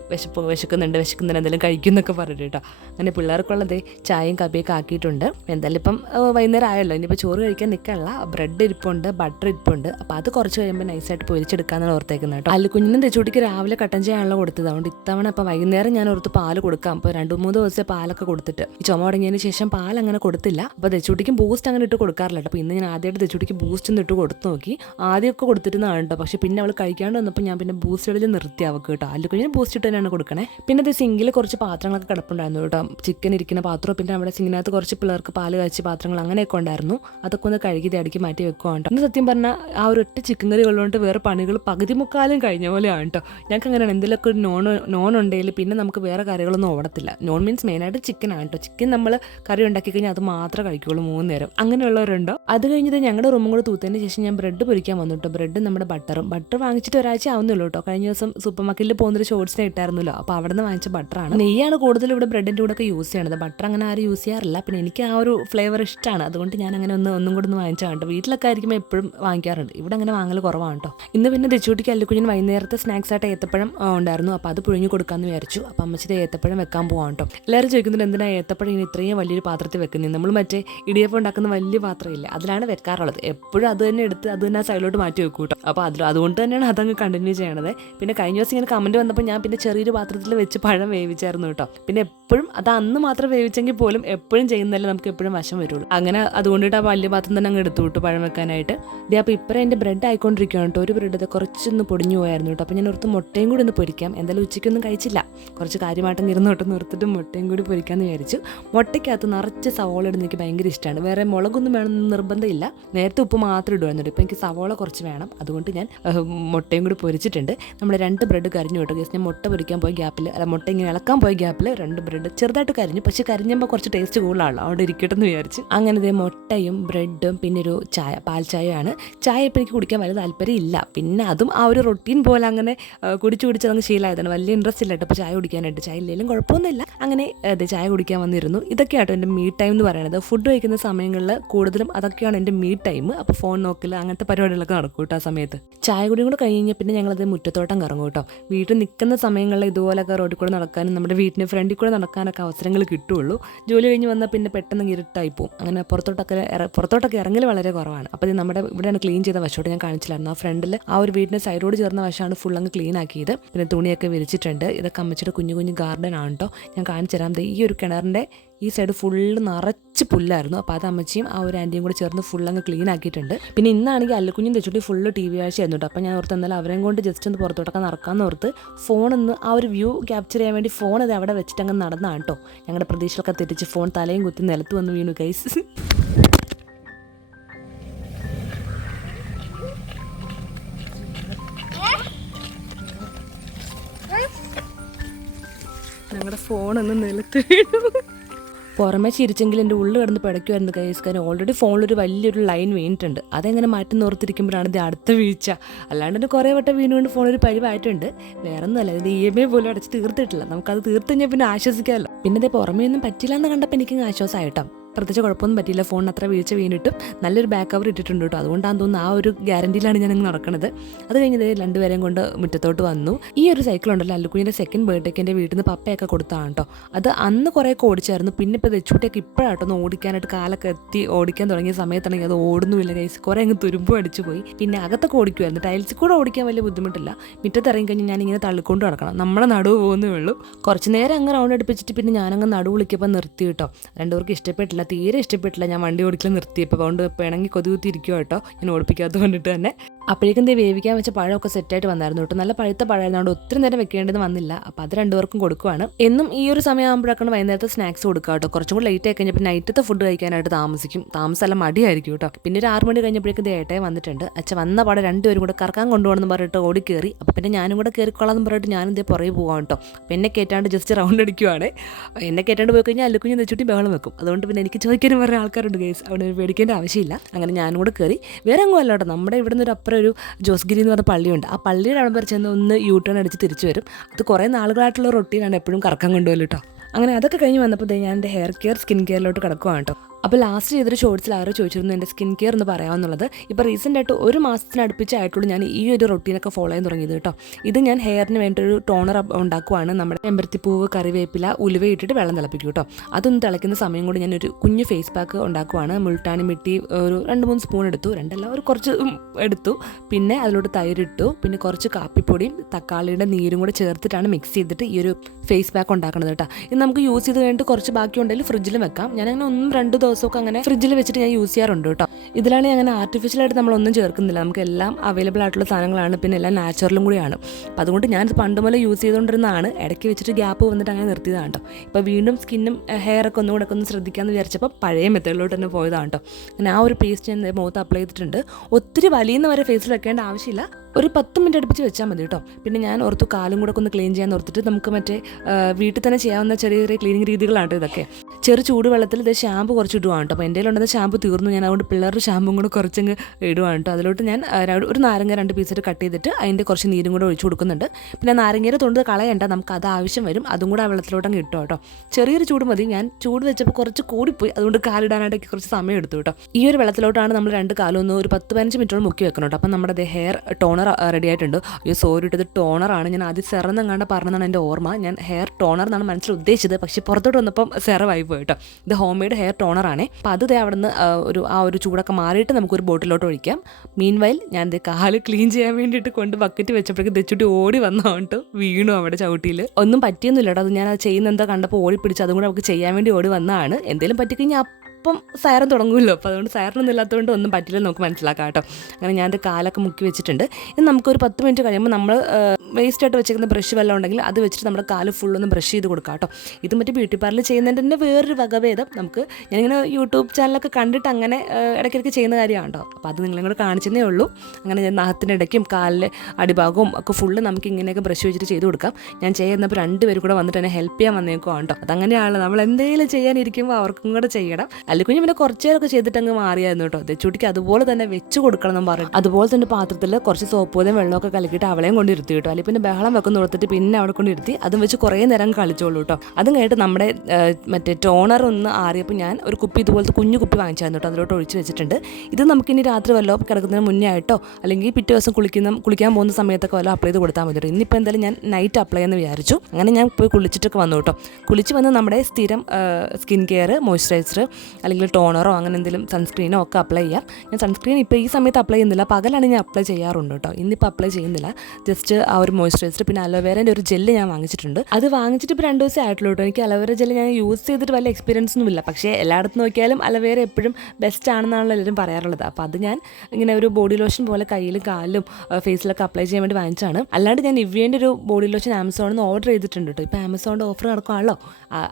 വിശക്കുന്നുണ്ട് എന്തെങ്കിലും കഴിക്കുന്നൊക്കെ പറഞ്ഞിട്ട് കേട്ടോ. അങ്ങനെ പിള്ളേർക്കുള്ളത് ചായയും കപ്പിയൊക്കെ ആക്കിയിട്ടുണ്ട്. എന്തായാലും ഇപ്പം വൈകുന്നേരം ആയല്ലോ, ഇനിയിപ്പോൾ ചോറ് കഴിക്കാൻ നിൽക്കാനുള്ള ബ്രെഡ് ഇരിപ്പുണ്ട്, ബട്ടർ ഇരിപ്പുണ്ട്. അപ്പോൾ അത് കുറച്ച് കഴിയുമ്പോൾ നൈസായിട്ട് പൊരിച്ചെടുക്കാമെന്നാണ് ഓർത്തേക്കുന്നത് കേട്ടോ. അല്ലുകുഞ്ഞിനും തെച്ചൂട്ടിക്ക് രാവിലെ കട്ടൻ ചെയ്യാനുള്ള കൊടുത്തത്. അതുകൊണ്ട് ഇത്തവണ അപ്പോൾ വൈകുന്നേരം ഞാൻ ഓർത്ത് പാല് കൊടുക്കാം. അപ്പോൾ 2-3 ദിവസം പാലൊക്കെ കൊടുത്തിട്ട് ഈ ചുമ തുടങ്ങിയതിന് ശേഷം പാൽ അങ്ങനെ കൊടുത്തില്ല. അപ്പോൾ തെച്ചൂട്ടിക്കും ബൂസ്റ്റ് അങ്ങനെ ഇട്ട് കൊടുക്കാറില്ല. അപ്പോൾ ഇന്ന് ഞാൻ ആദ്യമായിട്ട് തെച്ചൂട്ടിക്ക് ബൂസ്റ്റ് ഒന്ന് ഇട്ട് കൊടുത്ത് നോക്കി. ആദ്യമൊക്കെ കൊടുത്തിരുന്നതാണ് കേട്ടോ. പക്ഷേ പിന്നെ അവൾ കഴിക്കാണ്ട് വന്നപ്പോൾ ഞാൻ പിന്നെ ബൂസ്റ്റുകളിൽ നിർത്തി അവൾക്ക് കേട്ടോ. അല്ലുകുഞ്ഞിന് ബൂസ്റ്റ് ഇട്ട് തന്നെയാണ് കൊടുക്കണേ. പിന്നെ അത് സിങ്കിൽ കുറച്ച് പാത്രങ്ങളൊക്കെ കിടപ്പുണ്ടായിരുന്നു കേട്ടോ. ചിക്കൻ ഇരിക്കുന്ന പാത്രം, പിന്നെ നമ്മുടെ സിങ്കിനകത്ത് കുറച്ച് പിള്ളേർക്ക് പാല് കാച്ചി പാത്രങ്ങൾ അങ്ങനെയൊക്കെ ഉണ്ടായിരുന്നു. അതൊക്കെ ഒന്ന് കഴുകി അടുക്കി മാറ്റി വെക്കുവാണ് കേട്ടോ. ഇന്ന് സത്യം പറഞ്ഞാൽ ആ ഒരു ഒറ്റ ചിക്കൻ കറി ഉള്ളതുകൊണ്ട് വേറെ പണികൾ പകുതി മുക്കാലും കഴിഞ്ഞ പോലെയാണ് കേട്ടോ. ഞങ്ങൾക്ക് അങ്ങനെയാണ് എന്തെങ്കിലുമൊക്കെ ഒരു നോൺ ഉണ്ടെങ്കിൽ പിന്നെ നമുക്ക് വേറെ കറികളൊന്നും ഓടത്തില്ല. നോൺ മീൻസ് മെയിനായിട്ട് ചിക്കനാണ് കേട്ടോ. ചിക്കൻ നമ്മൾ കറി ഉണ്ടാക്കി കഴിഞ്ഞാൽ അത് മാത്രമേ കഴിക്കുള്ളൂ 3 നേരം. അങ്ങനെയുള്ളവരുണ്ടോ? അത് കഴിഞ്ഞിട്ട് ഞങ്ങളുടെ റൂമും കൂടെ തൂത്തതിന് ശേഷം ഞാൻ ബ്രെഡ് പൊരിക്കാൻ വന്നു കേട്ടോ. ബ്രെഡ് നമ്മുടെ ബട്ടർ വാങ്ങിച്ചിട്ട് ഒരാഴ്ച ആവുന്നുള്ളൂ കേട്ടോ. കഴിഞ്ഞ ദിവസം സൂപ്പർ മാർക്കറ്റിൽ പോകുന്നൊരു ഷോർട്സിനെ ഇട്ടായിരുന്നല്ലോ. അപ്പോൾ അവിടെ നിന്ന് വാങ്ങിച്ച ബട്ടറാണ്. നെയ്യാണ് കൂടുതൽ ഇവിടെ ബ്രെഡിൻ്റെ കൂടെ ഒക്കെ യൂസ് ചെയ്യണത്. ബട്ടർ അങ്ങനെ ആരും യൂസ് ചെയ്യാറില്ല. പിന്നെ എനിക്ക് ആ ഒരു ഫ്ലേവർ ഇഷ്ടമാണ്. അതുകൊണ്ട് ഞാൻ അങ്ങനെ ഒന്നും കൂടെ ഒന്ന് വാങ്ങിച്ചാൽ കേട്ടോ. വീട്ടിലൊക്കെ ആയിരിക്കുമ്പോൾ എപ്പോഴും വാങ്ങിക്കാറുണ്ട്. ഇവിടെ അങ്ങനെ വാങ്ങൽ കുറവാണ് കേട്ടോ. ഇന്ന് പിന്നെ ദച്ചൂട്ടിക്ക് അല്ലുക്കുഞ്ഞിന് വൈകുന്നേരത്തെ സ്നാക്സ് ആയിട്ട് ഏത്തപ്പഴം ഉണ്ടായിരുന്നു. അപ്പോൾ അത് പുഴുങ്ങി കൊടുക്കാമെന്ന് വിചാരിച്ചു. അപ്പോൾ അമ്മച്ചിട്ട് ഏത്തപ്പഴം വെക്കാൻ പോകാം കേട്ടോ. എല്ലാവരും ചോദിക്കുന്നുണ്ട് എന്തിനാ ഏത്തപ്പഴം ഇങ്ങനെ ഇത്രയും വലിയൊരു പാത്രത്തിൽ വെക്കുന്നത്. നമ്മൾ മറ്റേ ഇടിയപ്പം ഉണ്ടാക്കുന്ന വലിയ പാത്രമില്ല, അതിലാണ് വെക്കാറുള്ളത്. എപ്പോഴും അത് തന്നെ എടുത്ത് അത് തന്നെ സൈഡിലോട്ട് മാറ്റി വെക്കും കേട്ടോ. അപ്പോൾ അതുകൊണ്ട് തന്നെയാണ് അതങ്ങ് കണ്ടിന്യൂ ചെയ്യണത്. പിന്നെ കഴിഞ്ഞ ദിവസം ഇങ്ങനെ കമൻറ്റ് വന്നപ്പോൾ ഞാൻ പിന്നെ ചെറിയൊരു പാത്രത്തിൽ വെച്ച് പഴം വേവിച്ചായിരുന്നു കേട്ടോ. പിന്നെ എപ്പോഴും അത് അന്ന് മാത്രം വേവിച്ചെങ്കിൽ പോലും എപ്പോഴും ചെയ്യുന്നതല്ലേ നമുക്ക് എപ്പോഴും വശം വരുള്ളൂ. അങ്ങനെ അതുകൊണ്ടിട്ട് ആ വലിയ പാത്രം തന്നെ അങ്ങ് എടുത്തു വിട്ടു പഴം വെക്കാനായിട്ട്. അപ്പോൾ ഇപ്പറേ എൻ്റെ ബ്രെഡ് ആയിക്കൊണ്ടിരിക്കുകയാണ് കേട്ടോ. ഒരു ബ്രെഡ് കുറച്ചൊന്ന് പൊടിഞ്ഞു പോയായിരുന്നു കേട്ടോ. അപ്പോൾ ഞാൻ ഓർത്ത് മുട്ടയും കൂടി ഒന്ന് പൊരിക്കാം. എന്തായാലും ഉച്ചയ്ക്കൊന്നും കഴിച്ചില്ല, കുറച്ച് കാര്യമായിട്ട് ഇരുന്നോട്ട് നിർത്തിട്ട് മുട്ടയും കൂടി പൊരിക്കാമെന്ന് വിചാരിച്ചു. മുട്ടയ്ക്കകത്ത് നിറച്ച് സവോള ഇടുന്ന എനിക്ക് ഭയങ്കര ഇഷ്ടമാണ്. വേറെ മുളകൊന്നും വേണമെന്ന് നിർബന്ധമില്ല. നേരത്തെ ഉപ്പ് മാത്രം ഇടുവായിരുന്നു. ഇപ്പോൾ എനിക്ക് സവോള കുറച്ച് വേണം. അതുകൊണ്ട് ഞാൻ മുട്ടയും കൂടി പൊരിച്ചിട്ടുണ്ട്. നമ്മുടെ 2 ബ്രെഡ് കരിഞ്ഞു കേട്ടോ. ഞാൻ മുട്ട പൊരിക്കാൻ പോയ ഗ്യാപ്പിൽ മുട്ട ഇങ്ങനെ ഇളക്കാൻ പോയ ഗ്യാപ്പിൽ 2 ബ്രെഡ് ചെറുതായിട്ട് കരിഞ്ഞു. പക്ഷേ കരിഞ്ഞപ്പോൾ കുറച്ച് ടേസ്റ്റ് കൂടുതലാണല്ലോ, അവിടെ ഇരിക്കട്ടെ എന്ന് വിചാരിച്ചു. അങ്ങനെ മുട്ടയും ബ്രെഡും പിന്നെ ഒരു ചായ, പാൽ ചായയാണ്. ചായ ഇപ്പോൾ എനിക്ക് കുടിക്കാൻ വലിയ താല്പര്യം ഇല്ല. പിന്നെ അതും ആ ഒരു റൊട്ടീൻ പോലെ അങ്ങനെ കുടിച്ച് നമുക്ക് ശീലമായതാണ്. വലിയ ഇൻട്രസ്റ്റ് ഇല്ല കേട്ടോ ഇപ്പോൾ ചായ കുടിക്കാനായിട്ട്. ചായ ഇല്ലെങ്കിലും കുഴപ്പമൊന്നുമില്ല. അങ്ങനെ ചായ കുടിക്കാൻ വന്നിരുന്നു. ഇതൊക്കെയാട്ടോ എൻ്റെ മീ ടൈം എന്ന് പറയുന്നത്. ഫുഡ് കഴിക്കുന്ന സമയങ്ങളിൽ കൂടുതലും അതൊക്കെയാണ് എൻ്റെ മീ ടൈം. അപ്പോൾ ഫോൺ നോക്കില്ല, അങ്ങനത്തെ പരിപാടികളൊക്കെ നടക്കും കേട്ടോ ആ സമയത്ത്. ചായ കുടിയും കൂടെ കഴിഞ്ഞാൽ പിന്നെ ഞങ്ങളത് മുറ്റത്തോട്ടം കറങ്ങും കേട്ടോ. വീട്ടിൽ നിൽക്കുന്ന സമയങ്ങളിൽ ഇതുപോലൊക്കെ റോഡിൽ കൂടെ നടക്കാനും നമ്മുടെ വീട്ടിന് ഫ്രണ്ടിൽ കൂടെ നടക്കാനൊക്കെ അവസരങ്ങൾ കിട്ടുള്ളൂ. ജോലി കഴിഞ്ഞ് വന്നാൽ പിന്നെ പെട്ടെന്ന് ഇരുട്ടായി പോകും. അങ്ങനെ പുറത്തോട്ടൊക്കെ ഇറങ്ങൽ വളരെ കുറവാണ്. അപ്പോൾ ഇത് നമ്മുടെ ഇവിടെയാണ് ക്ലീൻ ചെയ്ത വശത്തോട്ട് ഞാൻ കാണിച്ചില്ലായിരുന്നു. ആ ഫ്രണ്ടിൽ ആ ഒരു വീടിൻ്റെ സൈഡോട് ചേർന്ന വശമാണ് ഫുൾ അങ്ങ് ക്ലീൻ ആക്കിയത്. പിന്നെ തുണിയൊക്കെ വിരിച്ചിട്ടുണ്ട്. ഇതൊക്കെ അമ്മച്ചിയുടെ കുഞ്ഞു ഗാർഡൻ ആണ് കേട്ടോ. ഞാൻ കാണിച്ചു തരാം. ഈ ഒരു കിണറിൻ്റെ ഈ സൈഡ് ഫുള്ള് നിറച്ച് പുല്ലായിരുന്നു. അപ്പോൾ അത് അമ്മച്ചിയും ആ ഒരു ആൻറ്റിയും കൂടി ചേർന്ന് ഫുൾ അങ്ങ് ക്ലീൻ ആക്കിയിട്ടുണ്ട്. പിന്നെ ഇന്നാണെങ്കിൽ അല്ലുക്കുഞ്ഞും തെച്ചുട്ടി ഫുള്ള് TV ആയിരുന്നു കേട്ടോ. അപ്പോൾ ഞാൻ ഓർത്ത് എന്നാലും അവരെയും കൊണ്ട് ജസ്റ്റ് ഒന്ന് പുറത്തോട്ടൊക്കെ നടക്കാമെന്ന് ഓർത്ത് ഫോണൊന്ന് ആ ഒരു വ്യൂ ക്യാപ്ചർ ചെയ്യാൻ വേണ്ടി ഫോൺ അത് അവിടെ വെച്ചിട്ട് അങ്ങ് നടന്നതാണ് കേട്ടോ. ഞങ്ങളുടെ പ്രതീക്ഷകളൊക്കെ തെറ്റിച്ച് ഫോൺ തലയും കുത്തി നിലത്ത് വന്ന് വീണു ഗൈസ്. ഞങ്ങളുടെ ഫോണൊന്ന് നിലത്ത് വീണു. പുറമെ ചിരിച്ചെങ്കിൽ എൻ്റെ ഉള്ളിൽ കിടന്ന് പിടയ്ക്കുമായിരുന്നു ഗൈസ്. കാരണം ഓൾറെഡി ഫോണിലൊരു വലിയൊരു ലൈൻ വീണിട്ടുണ്ട്. അതെങ്ങനെ മാറ്റി നോർത്തിരിക്കുമ്പോഴാണ് ഇത് അടുത്ത വീഴ്ച. അല്ലാണ്ട് തന്നെ കുറേ വട്ടം വീണുകൊണ്ട് ഫോണൊരു പരിവായിട്ടുണ്ട്. വേറെ ഒന്നുമല്ല, ഇത് EMI പോലും അടച്ച് തീർത്തിട്ടില്ല. നമുക്കത് തീർത്ത് കഴിഞ്ഞാൽ പിന്നെ ആശ്വസിക്കാമല്ലോ. പിന്നെ ഇത് പുറമേ ഒന്നും പറ്റില്ല എന്ന് കണ്ടപ്പോൾ എനിക്ക് ആശ്വാസമായിട്ടോ. പ്രത്യേകിച്ച് കുഴപ്പമൊന്നും പറ്റിയില്ല. ഫോണിന് അത്ര വീഴ്ച വീണിട്ടും നല്ലൊരു ബാക്ക് കവർ ഇട്ടിട്ടുണ്ട് കേട്ടോ. അതുകൊണ്ടാണെന്ന് തോന്നുന്നു ആ ഒരു ഗ്യാരണ്ടിയിലാണ് ഞാനങ്ങ് നടക്കുന്നത്. അത് കഴിഞ്ഞത് 2 പേരെയും കൊണ്ട് മുറ്റത്തോട്ട് വന്നു. ഈ ഒരു സൈക്കിൾ ഉണ്ടല്ലോ അല്ലുക്കുഞ്ഞിൻ്റെ 2nd ബർത്ത്ഡേക്ക് എൻ്റെ വീട്ടിൽ നിന്ന് പപ്പയൊക്കെ കൊടുത്തതാണ് കേട്ടോ. അത് അന്ന് കുറേയൊക്കെ ഓടിച്ചായിരുന്നു. പിന്നെ ഇപ്പോൾ തെച്ചൂട്ടിയൊക്കെ ഇപ്പോഴാട്ടോ ഒന്ന് ഓടിക്കാനായിട്ട് കാലൊക്കെ എത്തി ഓടിക്കാൻ തുടങ്ങിയ സമയത്താണെങ്കിൽ അത് ഓടുന്നുമില്ല ഗൈസ്. കുറേ അങ്ങ് തുരുമ്പ് അടിച്ചു പോയി. പിന്നെ അകത്തൊക്കെ ഓടിക്കുമായിരുന്നു. ടൈൽസിൽ കൂടെ ഓടിക്കാൻ വലിയ ബുദ്ധിമുട്ടില്ല. മുറ്റത്ത് ഇറങ്ങി കഴിഞ്ഞാൽ ഞാനിങ്ങനെ തള്ളിക്കൊണ്ട് നടക്കണം. നമ്മളെ നടുവ് പോകുന്നേ ഉള്ളൂ. കുറച്ച് നേരം അങ്ങ് റൗണ്ട് അടുപ്പിച്ചിട്ട് പിന്നെ ഞാനങ്ങ് നടുവ് വിളിക്കപ്പോൾ നിർത്തി കേട്ടോ. 2 പേർക്ക് ഇഷ്ടപ്പെട്ടില്ല, തീരെ ഇഷ്ടപ്പെട്ടില്ല. ഞാൻ വണ്ടി ഓടിക്കൽ നിർത്തിയപ്പോൾ അതുകൊണ്ട് പിണങ്ങി കൊതികുത്തിരിക്കുക കേട്ടോ, ഞാൻ ഓടിപ്പിക്കാത്ത കൊണ്ടിട്ട് തന്നെ. അപ്പോഴേക്കും വേവിക്കാൻ വെച്ച പഴമൊക്കെ സെറ്റായിട്ട് വന്നായിരുന്നു കേട്ടോ. നല്ല പഴുത്ത പഴമായതുകൊണ്ട് ഒത്തിരി നേരം വെക്കേണ്ടത് വന്നില്ല. അപ്പോൾ അത് 2 പേർക്കും കൊടുക്കുവാണ്. എന്നും ഈ ഒരു സമയമാകുമ്പോഴൊക്കെ വൈകുന്നേരത്തെ സ്നാക്സ് കൊടുക്കുക കേട്ടോ. കുറച്ചും കൂടി ലേറ്റ് ആയി കഴിഞ്ഞപ്പോൾ നൈറ്റത്തെ ഫുഡ് കഴിക്കാനായിട്ട് താമസമെല്ലാം മടിയായിരിക്കും കേട്ടോ. പിന്നെ ഒരു 6 മണി കഴിഞ്ഞപ്പോഴേക്കും ഏട്ടയെ വന്നിട്ടുണ്ട്. അച്ഛൻ വന്ന പാടെ 2 പേരും കൂടെ കറക്കാൻ കൊണ്ടുപോകണമെന്ന് പറഞ്ഞിട്ട് ഓടി കയറി. അപ്പോൾ പിന്നെ ഞാനും കൂടെ കയറിക്കൊള്ളാന്ന് പറഞ്ഞിട്ട് ഞാനും പുറകെ പോകാം കേട്ടോ. അപ്പോൾ എന്നെ കയറ്റാണ്ട് ജസ്റ്റ് റൗണ്ട് അടിക്കുവാണ്. എന്നെ കയറ്റാണ്ട് പോയി കഴിഞ്ഞാൽ അല്ലുക്കുഞ്ഞ് തെച്ചുട്ടി ബഹളം വെക്കും. അതുകൊണ്ട് പിന്നെ എനിക്ക് ചോദിക്കാനും വേറെ ആൾക്കാരുണ്ട് ഗൈസ്. അവിടെ പേടിക്കേണ്ട ആവശ്യമില്ല. അങ്ങനെ ഞാനും കൂടെ കയറി. വേറെ അങ്ങും അല്ല കേട്ടോ, നമ്മുടെ ഇവിടെ നിന്ന് ഒരു അപ്പുറം ഒരു ജോസ്ഗിരി എന്ന് പറഞ്ഞ പള്ളിയുണ്ട്. ആ പള്ളിയുടെ അവിടെ വരെ ചെന്ന് ഒന്ന് U-ടേൺ അടിച്ച് തിരിച്ചു വരും. അത് കുറേ നാളുകളായിട്ടുള്ള റൊട്ടീനാണ്, എപ്പോഴും കറക്കാൻ കൊണ്ടുപോലും കേട്ടോ. അങ്ങനെ അതൊക്കെ കഴിഞ്ഞ് വന്നപ്പോൾ ഞാൻ എൻ്റെ ഹെയർ കെയർ സ്കിൻ കെയറിലോട്ട് കിടക്കുവാണ് കേട്ടോ. അപ്പോൾ ലാസ്റ്റ് ചെയ്തൊരു ഷോർട്സിൽ ആരോ ചോദിച്ചിരുന്നു എൻ്റെ സ്കിൻ കെയർ എന്ന് പറയാമെന്നുള്ളത്. ഇപ്പോൾ റീസെൻ്റായിട്ട് 1 മാസത്തിനടുപ്പിച്ചായിട്ടുള്ളൂ ഞാൻ ഈ ഒരു റൊട്ടീനൊക്കെ ഫോളോ ചെയ്യാൻ തുടങ്ങിയത് കേട്ടോ. ഇത് ഞാൻ ഹെയറിന് വേണ്ടിയൊരു ടോണർ ഉണ്ടാക്കുവാണ്. നമ്മുടെ ചെമ്പരത്തിപ്പൂവ്, കറിവേപ്പില, ഉലുവ ഇട്ടിട്ട് വെള്ളം തിളപ്പിക്കും കേട്ടോ. അതൊന്ന് തിളയ്ക്കുന്ന സമയം കൊണ്ട് ഞാനൊരു കുഞ്ഞ് ഫേസ് പാക്ക് ഉണ്ടാക്കുവാണ്. മുൾട്ടാനി മിട്ടി ഒരു 2-3 സ്പൂൺ എടുത്തു, 2 ഒരു കുറച്ച് എടുത്തു. പിന്നെ അതിലോട്ട് തൈരിട്ടു. പിന്നെ കുറച്ച് കാപ്പിപ്പൊടിയും തക്കാളിയുടെ നീരും കൂടെ ചേർത്തിട്ടാണ് മിക്സ് ചെയ്തിട്ട് ഈ ഒരു ഫേസ് പാക്ക് ഉണ്ടാക്കുന്നത് കേട്ടോ. ഇത് നമുക്ക് യൂസ് ചെയ്ത് കഴിഞ്ഞിട്ട് കുറച്ച് ബാക്കി ഉണ്ടെങ്കിൽ ഫ്രിഡ്ജിലും വെക്കാം. ഞാനങ്ങനെ 1-2 ദിവസമൊക്കെ അങ്ങനെ ഫ്രിഡ്ജിൽ വെച്ചിട്ട് ഞാൻ യൂസ് ചെയ്യാറുണ്ട് കേട്ടോ. ഇതിലാണെങ്കിൽ അങ്ങനെ ആർട്ടിഫിഷ്യലായിട്ട് നമ്മളൊന്നും ചേർക്കുന്നില്ല, നമുക്ക് എല്ലാം അവൈലബിൾ ആയിട്ടുള്ള സാധനങ്ങളാണ്, പിന്നെ എല്ലാം നാച്ചുറലും കൂടിയാണ്. അപ്പോൾ അതുകൊണ്ട് ഞാനിത് പണ്ട് മുതലേ യൂസ് ചെയ്തുകൊണ്ടിരുന്നതാണ്. ഇടയ്ക്ക് വെച്ചിട്ട് ഗ്യാപ്പ് വന്നിട്ട് അങ്ങനെ നിർത്തിയതാണ് കേട്ടോ. ഇപ്പോൾ വീണ്ടും സ്കിന്നും ഹെയറൊക്കെ ഒന്നുകൂടെ ഒന്ന് ശ്രദ്ധിക്കാമെന്ന് വിചാരിച്ചപ്പോൾ പഴയ മെത്തേഡിലോട്ട് തന്നെ പോയതാണ് കേട്ടോ. അങ്ങനെ ആ ഒരു പേസ്റ്റ് ഞാൻ മുഖത്ത് അപ്ലൈ ചെയ്തിട്ടുണ്ട്. ഒത്തിരി വലിയുന്ന വരെ ഫേസിൽ വെക്കേണ്ട ആവശ്യമില്ല, ഒരു 10 മിനിറ്റ് അടുപ്പിച്ച് വെച്ചാൽ മതി കേട്ടോ. പിന്നെ ഞാൻ ഓർത്തു കാലും കൂടെ ഒന്ന് ക്ലീൻ ചെയ്യാൻ ഓർത്തിട്ട് നമുക്ക് മറ്റേ വീട്ടിൽ തന്നെ ചെയ്യാവുന്ന ചെറിയ ചെറിയ ക്ലീനിങ് രീതികളാണ് ഇതൊക്കെ. ചെറു ചൂടുവെള്ളത്തിൽ ഇത് ഷാമ്പു കുറച്ച് ഇടുവാണ് കേട്ടോ. അപ്പോൾ എൻ്റെ ഉണ്ടെന്ന ഷാമ്പു തീർന്നു, ഞാൻ അതുകൊണ്ട് പിള്ളേരുടെ ഷാമ്പും കൂടെ കുറച്ചങ്ങ് ഇടുവാണ് കേട്ടോ. അതിലോട്ട് ഞാൻ ഒരു നാരങ്ങ 2 പീസായിട്ട് കട്ട് ചെയ്തിട്ട് അതിൻ്റെ കുറച്ച് നീരും കൂടെ ഒഴിച്ചു കൊടുക്കുന്നുണ്ട്. പിന്നെ നാരങ്ങയുടെ തൊണ്ട് കളയണ്ട, നമുക്ക് അത് ആവശ്യം വരും, അതും കൂടെ ആ വെള്ളത്തിലോട്ടങ്ങ് ഇട്ടോ കേട്ടോ. ചെറിയൊരു ചൂട് മതി. ഞാൻ ചൂട് വെച്ചപ്പോൾ കുറച്ച് കൂടിപ്പോയി, അതുകൊണ്ട് കാലിടാനായിട്ടൊക്കെ കുറച്ച് സമയം എടുത്തു കേട്ടോ. ഈ ഒരു വെള്ളത്തിലോട്ടാണ് നമ്മൾ 2 കാലും ഒന്ന് ഒരു 10-15 മിനിറ്റോളം മുക്കി വെക്കണം കേട്ടോ. അപ്പം നമ്മുടെ ഹെയർ ടോണർ റെഡി ആയിട്ടുണ്ട്. ഈ സോറി ഇട്ടത് ടോണറാണ്, ഞാൻ ആദ്യം സെറെന്നെങ്ങാണ്ട് പറഞ്ഞതാണ് എൻ്റെ ഓർമ്മ. ഞാൻ ഹെയർ ടോണർ എന്നാണ് മനസ്സിൽ ഉദ്ദേശിച്ചത്, പക്ഷേ പുറത്തോട്ട് വന്നപ്പം സെറവായി പോയി കേട്ടോ. ഇത് ഹോം മെയ്ഡ് ഹെയർ ടോണറാണേ. അപ്പോൾ അത് അവിടെ നിന്ന് ആ ഒരു ചൂടൊക്കെ മാറിയിട്ട് നമുക്കൊരു ബോട്ടിലോട്ട് ഒഴിക്കാം. മീൻവൈൽ ഞാൻ ഇത് കാല് ക്ലീൻ ചെയ്യാൻ വേണ്ടിയിട്ട് കൊണ്ട് ബക്കറ്റ് വെച്ചപ്പോഴേക്കും തെച്ചുട്ടി ഓടി വന്നോണ്ട് വീണു അവിടെ ചവിട്ടിയിൽ. ഒന്നും പറ്റിയൊന്നുമില്ല കേട്ടോ. അത് ഞാൻ അത് ചെയ്യുന്ന കണ്ടപ്പോൾ ഓടി പിടിച്ച് അതും കൂടെ നമുക്ക് ചെയ്യാൻ വേണ്ടി ഓടി വന്നതാണ്. എന്തെങ്കിലും പറ്റിക്കഴിഞ്ഞാൽ അപ്പം സൈറൻ തുടങ്ങുമല്ലോ. അപ്പോൾ അതുകൊണ്ട് സൈറനൊന്നും ഇല്ലാത്തതുകൊണ്ട് ഒന്നും പറ്റില്ലെന്ന് നമുക്ക് മനസ്സിലാക്കാം കേട്ടോ. അങ്ങനെ ഞാൻ കാലൊക്കെ മുക്കി വെച്ചിട്ടുണ്ട്. ഇനി നമുക്കൊരു 10 മിനിറ്റ് കഴിയുമ്പോൾ നമ്മൾ വേസ്റ്റായിട്ട് വെച്ചിരിക്കുന്ന ബ്രഷ് വല്ലതും ഉണ്ടെങ്കിൽ അത് വെച്ചിട്ട് നമ്മുടെ കാല് ഫുള്ളൊന്ന് ബ്രഷ് ചെയ്ത് കൊടുക്കാം കേട്ടോ. ഇത് മറ്റേ ബ്യൂട്ടി പാർലർ ചെയ്യുന്നതിൻ്റെ തന്നെ വേറൊരു വകഭേദം. നമുക്ക് ഞാനിങ്ങനെ യൂട്യൂബ് ചാനലൊക്കെ കണ്ടിട്ട് അങ്ങനെ ഇടയ്ക്കിടയ്ക്ക് ചെയ്യുന്ന കാര്യമാണ് കേട്ടോ. അപ്പോൾ അത് നിങ്ങളും കൂടെ കാണിച്ചതേ ഉള്ളൂ. അങ്ങനെ ഞാൻ നഖത്തിൻ്റെ ഇടയ്ക്കും കാലിലെ അടിഭാഗവും ഒക്കെ ഫുള്ള് നമുക്ക് ഇങ്ങനെയൊക്കെ ബ്രഷ് വെച്ചിട്ട് ചെയ്ത് കൊടുക്കാം. ഞാൻ ചെയ്യുന്നപ്പോൾ 2 പേരും കൂടെ വന്നിട്ട് എന്നെ ഹെൽപ്പ് ചെയ്യാൻ വന്നേക്കുവാണ് കേട്ടോ. അതങ്ങനെയാണല്ലോ, നമ്മൾ എന്തെങ്കിലും ചെയ്യാനിരിക്കുമ്പോൾ അവർക്കും കൂടെ ചെയ്യണം. അല്ലെങ്കിൽ പിന്നെ കുറച്ച് നേരമൊക്കെ ചെയ്തിട്ട് അങ്ങ് മാറിയായിരുന്നു കേട്ടോ. തെച്ചുട്ടിക്ക് അതുപോലെ തന്നെ വെച്ച് കൊടുക്കണം എന്ന് പറയും. അതുപോലെ തന്നെ പാത്രത്തിൽ കുറച്ച് സോപ്പും വെള്ളമൊക്കെ കലക്കിയിട്ട് അവളെയും കൊണ്ട് ഇരുത്തി കേട്ടോ. അല്ലെങ്കിൽ പിന്നെ ബഹളം വെക്കുന്ന കൊടുത്തിട്ട് പിന്നെ അവിടെ കൊണ്ട് ഇരുത്തി അതും വെച്ച് കുറേ നേരം കളിച്ചോളൂ കേട്ടോ. അതും കഴിഞ്ഞിട്ട് നമ്മുടെ മറ്റേ ടോണർ ഒന്ന് ആറിയപ്പോൾ ഞാൻ ഒരു കുപ്പി ഇതുപോലത്തെ കുഞ്ഞു കുപ്പി വാങ്ങിച്ചായിരുന്നു കേട്ടോ. അതിലോട്ട് ഒഴിച്ച് വെച്ചിട്ടുണ്ട്. ഇത് നമുക്കിനി രാത്രി വല്ലോ കിടക്കുന്നതിന് മുന്നേ ആയിട്ടോ അല്ലെങ്കിൽ പിറ്റേ ദിവസം കുളിക്കാൻ പോകുന്ന സമയത്തൊക്കെ വല്ലോ അപ്ലൈ ചെയ്ത് കൊടുത്താൽ മതി. ഇന്നിപ്പോൾ എന്തായാലും ഞാൻ നൈറ്റ് അപ്ലൈ എന്ന് വിചാരിച്ചു. അങ്ങനെ ഞാൻ പോയി കുളിച്ചിട്ടൊക്കെ വന്നു കേട്ടോ. കുളിച്ച് വന്ന് നമ്മുടെ സ്ഥിരം സ്കിൻ കെയർ മോയ്സ്ചറൈസർ അല്ലെങ്കിൽ ടോണറോ അങ്ങനെ എന്തെങ്കിലും സൺസ്ക്രീനോ ഒക്കെ അപ്ലൈ ചെയ്യാം. ഞാൻ സൺസ്ക്രീൻ ഇപ്പോൾ ഈ സമയത്ത് അപ്ലൈ ചെയ്യുന്നില്ല, പകലാണ് ഞാൻ അപ്ലൈ ചെയ്യാറുണ്ട് കേട്ടോ. ഇന്നിപ്പോൾ അപ്ലൈ ചെയ്യുന്നില്ല. ജസ്റ്റ് ആ ഒരു മോയ്സ്ചറൈസർ പിന്നെ അലോവേരേൻ്റെ ഒരു ജെല്ല് ഞാൻ വാങ്ങിച്ചിട്ടുണ്ട്. അത് വാങ്ങിച്ചിട്ട് ഇപ്പോൾ 2 ദിവസം ആയിട്ടുള്ളൂ കേട്ടോ. എനിക്ക് അലോവേര ജെല്ല് ഞാൻ യൂസ് ചെയ്തിട്ട് വലിയ എക്സ്പീരിയൻസ് ഒന്നുമില്ല, പക്ഷേ എല്ലായിടത്തും നോക്കിയാലും അലോവേര എപ്പോഴും ബെസ്റ്റ് ആണെന്നാണല്ലോ എല്ലാവരും പറയാറുള്ളത്. അപ്പോൾ അത് ഞാൻ ഇങ്ങനെ ഒരു ബോഡി ലോഷൻ പോലെ കയ്യിലും കാലിലും ഫേസിലൊക്കെ അപ്ലൈ ചെയ്യാൻ വേണ്ടി വാങ്ങിച്ചാണ്. അല്ലാണ്ട് ഞാൻ നിവ്യേൻ്റെ ഒരു ബോഡി ലോഷൻ ആമസോണിൽ നിന്ന് ഓർഡർ ചെയ്തിട്ടുണ്ട് കേട്ടോ. ഇപ്പോൾ ആമസോണിൻ്റെ ഓഫർ നടക്കുവാണല്ലോ,